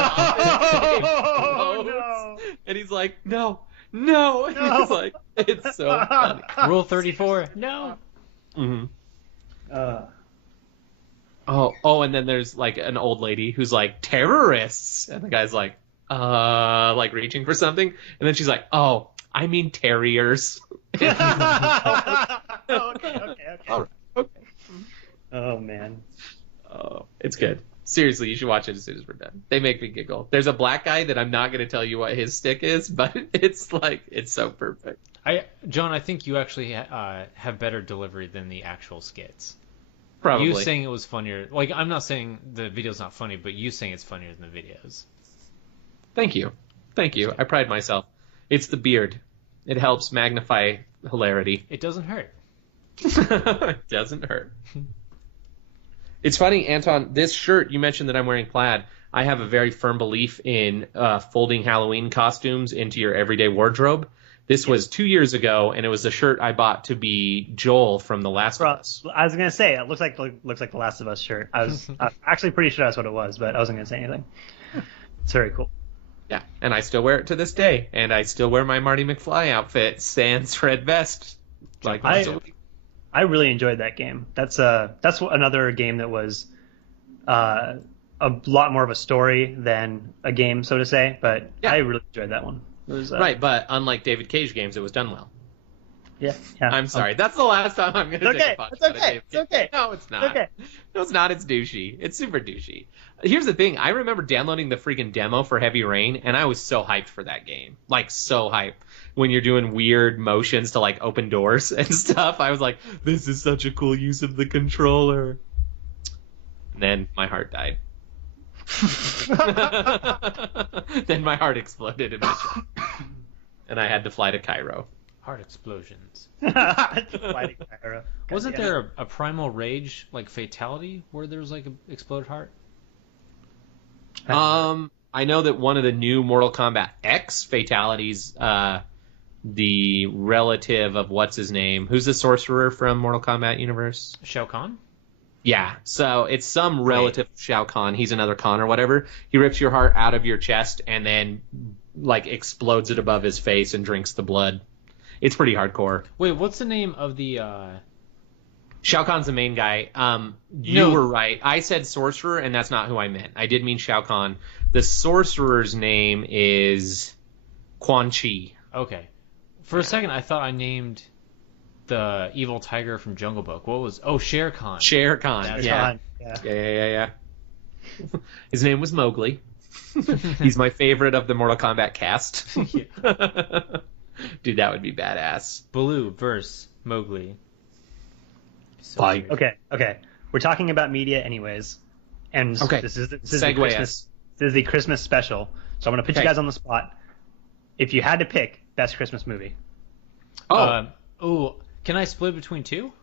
no. And he's like, no. And he's like, it's so funny. Rule 34. No. Mm-hmm. Oh, and then there's like an old lady who's like, terrorists. And the guy's like reaching for something. And then she's like, oh, I mean terriers. Okay. All right. Okay. Oh man. Oh, it's good. Seriously, you should watch it as soon as we're done. They make me giggle. There's a black guy that I'm not going to tell you what his stick is, but it's so perfect. John, I think you actually have better delivery than the actual skits. Probably. You saying it was funnier. Like, I'm not saying the video's not funny, but you saying it's funnier than the videos. Thank you. I pride myself. It's the beard. It helps magnify hilarity. It doesn't hurt. It doesn't hurt. It's funny, Anton, this shirt, you mentioned that I'm wearing plaid. I have a very firm belief in folding Halloween costumes into your everyday wardrobe. This was 2 years ago, and it was the shirt I bought to be Joel from The Last of Us. I was gonna say it looks like the Last of Us shirt. I was actually pretty sure that's what it was, but I wasn't gonna say anything. It's very cool. Yeah, and I still wear it to this day, and I still wear my Marty McFly outfit, sans red vest. Like I really enjoyed that game. That's another game that was a lot more of a story than a game, so to say. But yeah. I really enjoyed that one. It was, right, but unlike David Cage games, it was done well. Yeah. I'm sorry. That's the last time I'm going to take a punch out of David Cage. It's okay. No, it's not. Okay. No, it's not. It's douchey. It's super douchey. Here's the thing. I remember downloading the freaking demo for Heavy Rain, and I was so hyped for that game. Like, so hyped. When you're doing weird motions to, like, open doors and stuff, I was like, this is such a cool use of the controller. And then my heart died. Then my heart exploded in my chest. And I had to fly to Cairo. Heart explosions. Cairo. Wasn't there a Primal Rage, like, fatality where there was, like, an exploded heart? I know that one of the new Mortal Kombat X fatalities, the relative of what's his name? Who's the sorcerer from Mortal Kombat universe? Shao Kahn? Yeah, so it's some relative of Shao Kahn. He's another Kahn or whatever. He rips your heart out of your chest and then, like, explodes it above his face and drinks the blood. It's pretty hardcore. Wait, what's the name of the... Shao Kahn's the main guy. You were right. I said sorcerer, and that's not who I meant. I did mean Shao Kahn. The sorcerer's name is Quan Chi. Okay. For a second, I thought I named the evil tiger from Jungle Book. What was... Oh, Shere Khan. Shere Khan, yeah. Yeah. His name was Mowgli. He's my favorite of the Mortal Kombat cast. Dude, that would be badass. Baloo versus Mowgli. So Fight. Okay. We're talking about media anyways. And this is the Christmas special. So I'm going to put you guys on the spot. If you had to pick best Christmas movie. Can I split between two?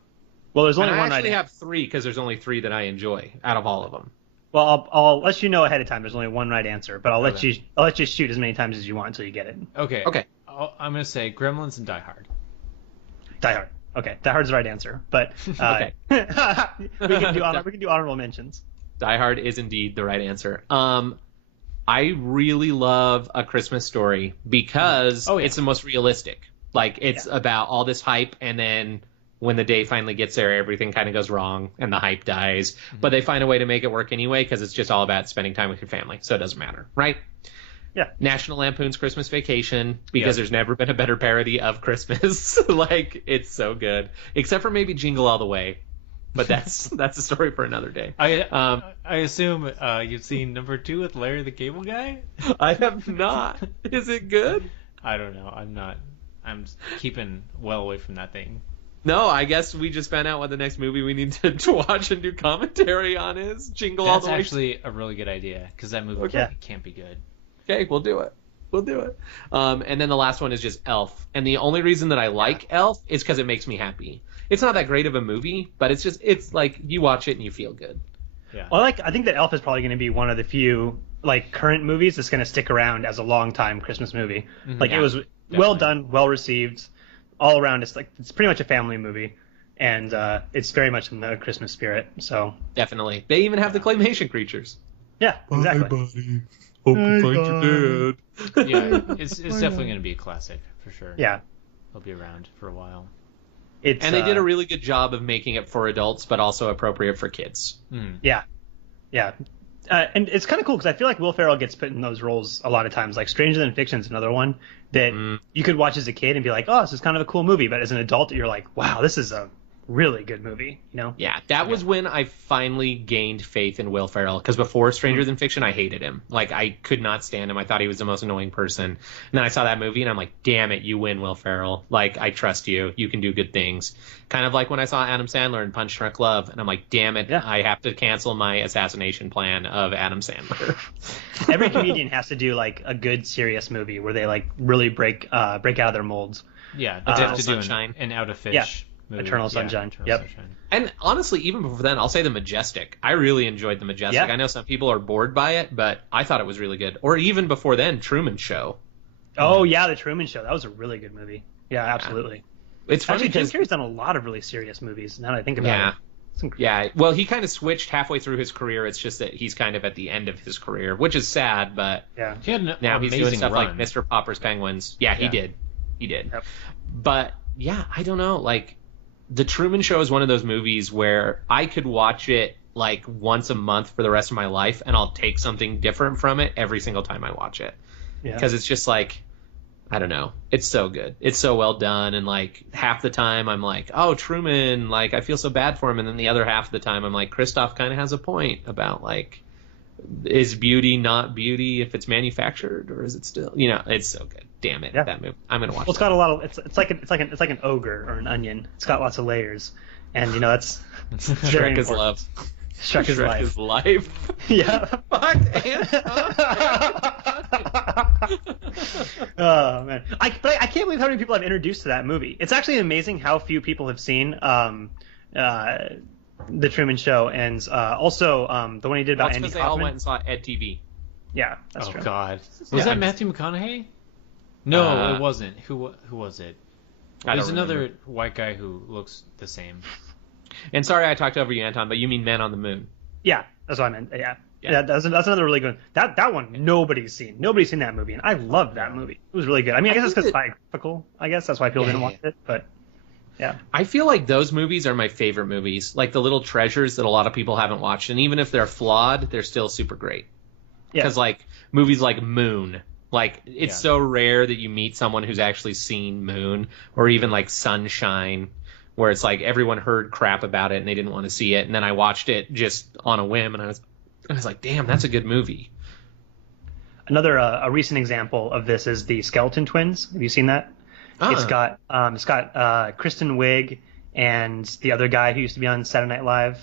Well, there's only one. I actually have three because there's only three that I enjoy out of all of them. Well, I'll let you know ahead of time. There's only one right answer, but I'll let you shoot as many times as you want until you get it. Okay. I'm going to say Gremlins and Die Hard. Die Hard. Okay, Die Hard's the right answer, but we can do honorable mentions. Die Hard is indeed the right answer. I really love A Christmas Story because it's the most realistic. Like, it's about all this hype, and then when the day finally gets there, everything kind of goes wrong, and the hype dies. Mm-hmm. But they find a way to make it work anyway, because it's just all about spending time with your family, so it doesn't matter, right? Yeah. National Lampoon's Christmas Vacation, because there's never been a better parody of Christmas. Like, it's so good. Except for maybe Jingle All the Way. But that's a story for another day. I assume you've seen number 2 with Larry the Cable Guy? I have not. Is it good? I don't know. I'm keeping well away from that thing. No, I guess we just found out what the next movie we need to watch and do commentary on is. Jingle All That's the Way. That's actually a really good idea, because that movie can't be good. Okay, we'll do it. And then the last one is just Elf. And the only reason that I like Elf is because it makes me happy. It's not that great of a movie, but it's like you watch it and you feel good. Yeah. Well, I think that Elf is probably going to be one of the few current movies that's going to stick around as a long time Christmas movie. Mm-hmm. It was well done, well received, all around. It's pretty much a family movie, and it's very much in the Christmas spirit. So definitely, they even have the claymation creatures. Yeah, exactly. Bye, buddy. Hope you find your dad. Yeah, it's definitely going to be a classic for sure. Yeah, it'll be around for a while. And they did a really good job of making it for adults, but also appropriate for kids. Yeah. And it's kind of cool because I feel like Will Ferrell gets put in those roles a lot of times. Like Stranger Than Fiction is another one that you could watch as a kid and be like, oh, this is kind of a cool movie. But as an adult, you're like, wow, this is a really good movie, you know? Yeah, that was when I finally gained faith in Will Ferrell, because before Stranger Than Fiction, I hated him. Like, I could not stand him. I thought he was the most annoying person. And then I saw that movie, and I'm like, damn it, you win, Will Ferrell. Like, I trust you. You can do good things. Kind of like when I saw Adam Sandler in Punch Drunk Love, and I'm like, damn it, I have to cancel my assassination plan of Adam Sandler. Every comedian has to do, a good, serious movie where they, really break out of their molds. Yeah, they have to do an Out of Fish. Yeah. Movie. Eternal Sunshine. Sunshine. And honestly, even before then, I'll say The Majestic. I really enjoyed The Majestic. Yeah. I know some people are bored by it, but I thought it was really good. Or even before then, Truman Show. Oh, yeah, The Truman Show. That was a really good movie. Yeah, absolutely. It's funny Actually, Jim because Carrey's done a lot of really serious movies, now that I think about it. Yeah, well, he kind of switched halfway through his career. It's just that he's kind of at the end of his career, which is sad, but yeah. He had an now he's doing stuff run. like Mr. Popper's Penguins. Yeah, he did. Yep. But, yeah, I don't know, The Truman Show is one of those movies where I could watch it once a month for the rest of my life, and I'll take something different from it every single time I watch it. Because it's just I don't know. It's so good. It's so well done, and half the time I'm like, oh, Truman, I feel so bad for him, and then the other half of the time I'm like, Christoph kind of has a point about is beauty not beauty if it's manufactured, or is it still? It's so good. Damn it, that movie. I'm gonna watch. Well, it's got a lot of. It's like an ogre or an onion. It's got lots of layers, and that's Shrek is love. Shrek is life. Yeah. Fuck. Oh man, I can't believe how many people I've introduced to that movie. It's actually amazing how few people have seen The Truman Show, and also the one he did about Andy Kaufman. They all went and saw Ed TV. Yeah, that's true. Oh God, was that Matthew McConaughey? No, it wasn't. Who was it? There's another white guy who looks the same. And sorry I talked over you, Anton, but you mean Men on the Moon. Yeah, that's what I meant. Yeah, that's another really good one. That one nobody's seen. Nobody's seen that movie, and I loved that movie. It was really good. I mean, I guess it's because it's biographical. I guess that's why people didn't watch it, but yeah. I feel like those movies are my favorite movies, like the little treasures that a lot of people haven't watched, and even if they're flawed, they're still super great. Because movies like Moon, it's so rare that you meet someone who's actually seen Moon, or even Sunshine, where it's everyone heard crap about it and they didn't want to see it, and then I watched it just on a whim, and I was like, damn, that's a good movie. Another a recent example of this is the Skeleton Twins. Have you seen that? It's got Kristen Wiig and the other guy who used to be on Saturday Night Live.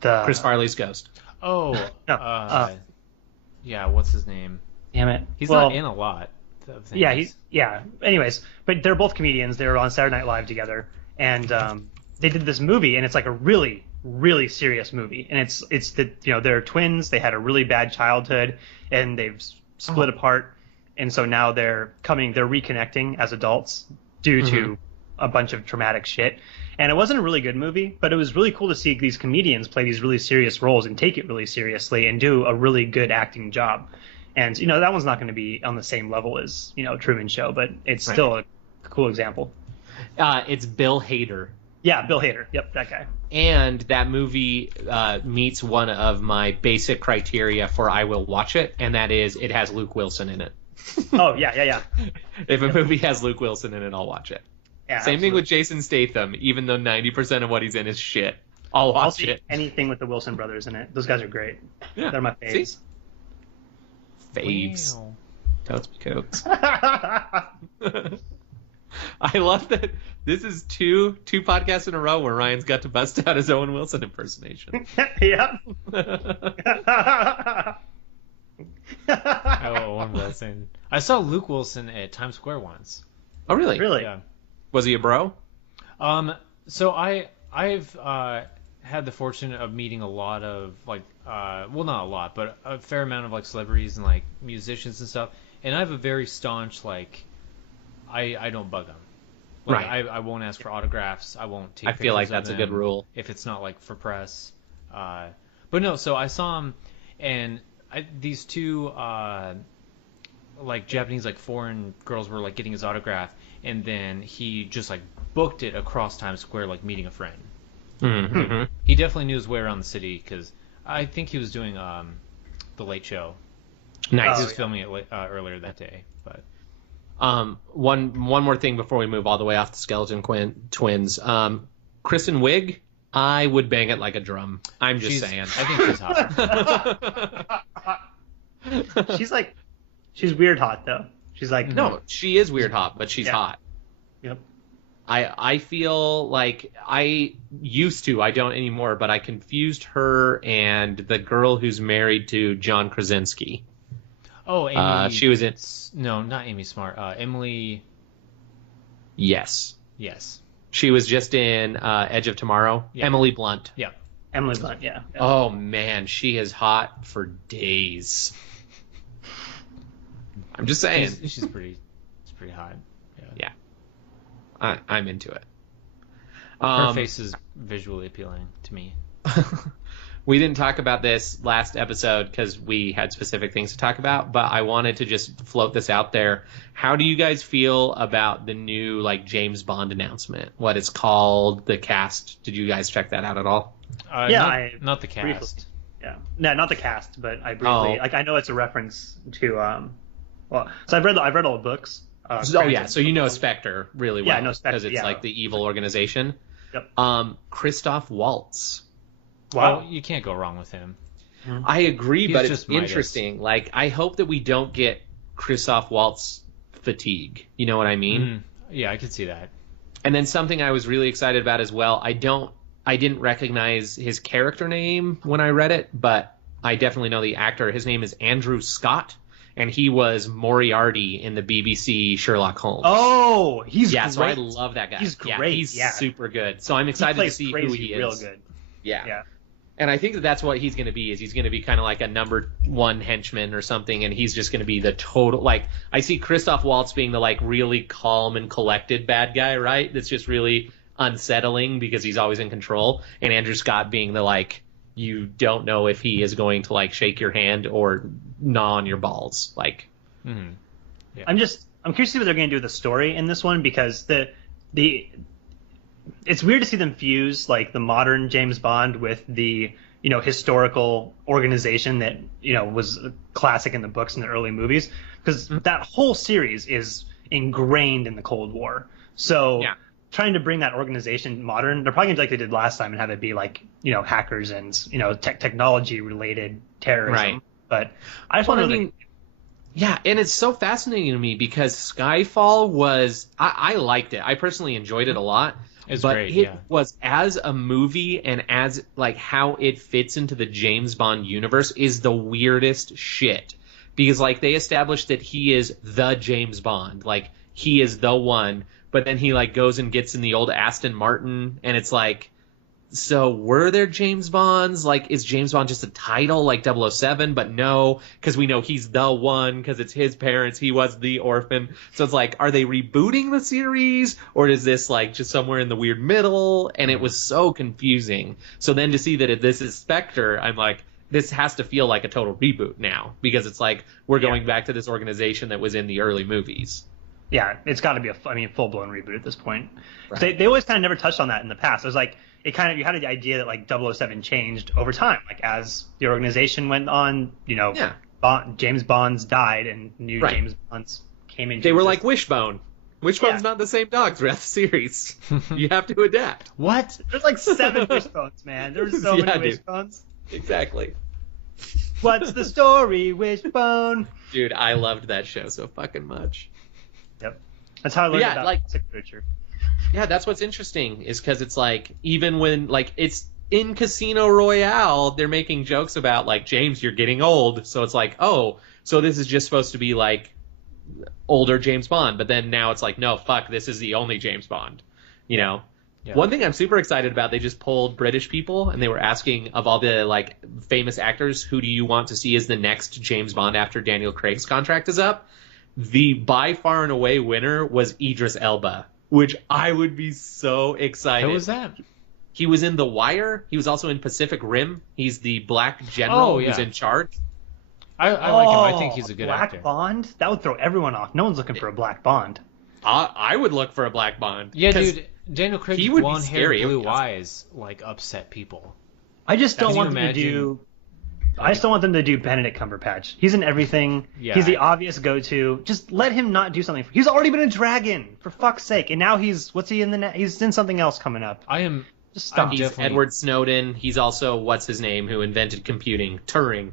Chris Farley's Ghost. Oh, no, yeah. What's his name? Damn it. He's not in a lot of things. Yeah. Anyways, but they're both comedians. They were on Saturday Night Live together, and they did this movie, and it's a really, really serious movie. And it's they're twins. They had a really bad childhood, and they've split apart, and so now they're reconnecting as adults due to a bunch of traumatic shit. And it wasn't a really good movie, but it was really cool to see these comedians play these really serious roles and take it really seriously and do a really good acting job. And, that one's not going to be on the same level as, Truman Show, but it's still a cool example. It's Bill Hader. Yeah, Bill Hader. Yep, that guy. And that movie meets one of my basic criteria for I will watch it, and that is it has Luke Wilson in it. Oh, yeah. If a movie has Luke Wilson in it, I'll watch it. Yeah, Same thing with Jason Statham, even though 90% of what he's in is shit. I'll watch see it. anything with the Wilson brothers in it. Those guys are great. Yeah. They're my faves. Faves. Wow. Totes be coats. I love that this is two podcasts in a row where Ryan's got to bust out his Owen Wilson impersonation. Yeah. Owen Wilson. I saw Luke Wilson at Times Square once. Oh, really? Really? Yeah. Was he a bro? So I've had the fortune of meeting a lot of like well, not a lot, but a fair amount of like celebrities and like musicians and stuff. And I have a very staunch like I don't bug them. Like, Right. I won't ask for autographs. I won't take. I feel like pictures of that's a good them rule. if it's not like for press. But no, so I saw him, and these two like Japanese like foreign girls were like getting his autograph, and then he just like booked it across Times Square like meeting a friend. Mm-hmm. He definitely knew his way around the city because I think he was doing the Late Show. Nice. He was filming it earlier that day, but. One more thing before we move all the way off the Skeleton Twins. Kristen Wiig, I would bang it like a drum. I'm just saying. I think she's hot. She's weird hot though. She's like No, she is weird hot, but she's Yeah. hot. Yep. I feel like I used to, I don't anymore, but I confused her and the girl who's married to John Krasinski. Oh, Amy. She was in. No, not Amy Smart. Emily. Yes. Yes. She was just in Edge of Tomorrow. Yeah. Emily Blunt. Yeah. Emily Blunt. Yeah. Oh man, she is hot for days. I'm just saying. She's pretty. It's pretty hot. Yeah. I'm into it. Her face is visually appealing to me. We didn't talk about this last episode because we had specific things to talk about, but I wanted to just float this out there. How do you guys feel about the new like James Bond announcement? What it's called, the cast? Did you guys check that out at all? Yeah, not the cast. briefly. Yeah. No, not the cast, but I briefly like I know it's a reference to well, so I've read all the books. Oh yeah, so you know Spectre really well. Yeah, I know Spectre, because it's yeah. like the evil organization. Yep. Christoph Waltz. Wow. Well, you can't go wrong with him. I agree, He's but it's just Midas. interesting. Like, I hope that we don't get Christoph Waltz fatigue. You know what I mean? Yeah, I could see that. And then something I was really excited about as well. I didn't recognize his character name when I read it, but I definitely know the actor. His name is Andrew Scott, and he was Moriarty in the BBC Sherlock Holmes. Oh, he's great. So I love that guy. He's great. Yeah, he's super good. So I'm excited to see who he is. Real good. Yeah. And I think that's what he's going to be. Is he's going to be kind of like a number one henchman or something, and he's just going to be the total. Like, I see Christoph Waltz being the like really calm and collected bad guy, right? That's just really unsettling because he's always in control, and Andrew Scott being the like you don't know if he is going to like shake your hand or gnaw on your balls. Like, Yeah. I'm curious to see what they're going to do with the story in this one because it's weird to see them fuse like the modern James Bond with the historical organization that was classic in the books and the early movies because that whole series is ingrained in the Cold War. So trying to bring that organization modern, they're probably going to do like they did last time and have it be like hackers and technology related terrorism. Right. But I just want to. Yeah, and it's so fascinating to me because Skyfall was I liked it. I personally enjoyed it a lot. It's but great, it yeah. was as a movie and as like how it fits into the James Bond universe is the weirdest shit. Because like they established that he is the James Bond, like he is the one, but then he like goes and gets in the old Aston Martin and it's like, so were there James Bonds? Like, is James Bond just a title like 007? But no, because we know he's the one because it's his parents. He was the orphan. So it's like, are they rebooting the series? Or is this like just somewhere in the weird middle? And it was so confusing. So then to see that this is Spectre, I'm like, this has to feel like a total reboot now because it's like we're going back to this organization that was in the early movies. Yeah, it's got to be a full-blown reboot at this point. Right. They always kind of never touched on that in the past. It was like you had the idea that like 007 changed over time, like as the organization went on. James Bonds died and new James Bonds came into. They were existence. like Wishbone. Which one's not the same dog throughout the series? You have to adapt. What? There's like 7 wishbones, man. There's so many dude. wishbones. Exactly. What's the story, Wishbone? Dude, I loved that show so fucking much. Yep. That's how I learned about classic literature. Yeah, that's what's interesting, is because it's like, even when, like, it's in Casino Royale, they're making jokes about, like, James, you're getting old. So it's like, oh, so this is just supposed to be, like, older James Bond. But then now it's like, no, fuck, this is the only James Bond. You know? Yeah. One thing I'm super excited about, they just polled British people, and they were asking, of all the, like, famous actors, who do you want to see as the next James Bond after Daniel Craig's contract is up? The by far and away winner was Idris Elba, which I would be so excited. Who was that? He was in The Wire. He was also in Pacific Rim. He's the black general who's in charge. I like him. I think he's a good actor. Black Bond? That would throw everyone off. No one's looking for a Black Bond. I would look for a Black Bond. Yeah, dude. Daniel Craig's blonde hair, blue eyes, like, upset people. I just don't want them to do. I just don't want them to do Benedict Cumberbatch. He's in everything. Yeah, he's the obvious go-to. Just let him not do something. He's already been a dragon, for fuck's sake. And now he's he's in something else coming up. Just stop. He's Edward Snowden. He's also what's his name who invented computing, Turing,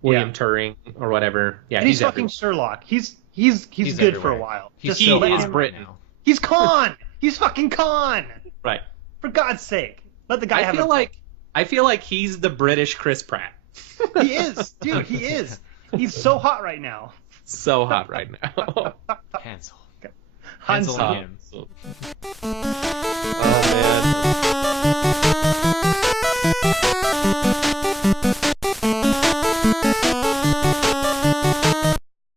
William Turing or whatever. Yeah, and he's fucking Sherlock. He's good everywhere. for a while. He is Britain. He's Khan. He's fucking Khan. Right. For God's sake, let the guy have. I feel like he's the British Chris Pratt. He is, dude. He is. He's so hot right now. So hot right now. Hansel. Hansel. Oh man.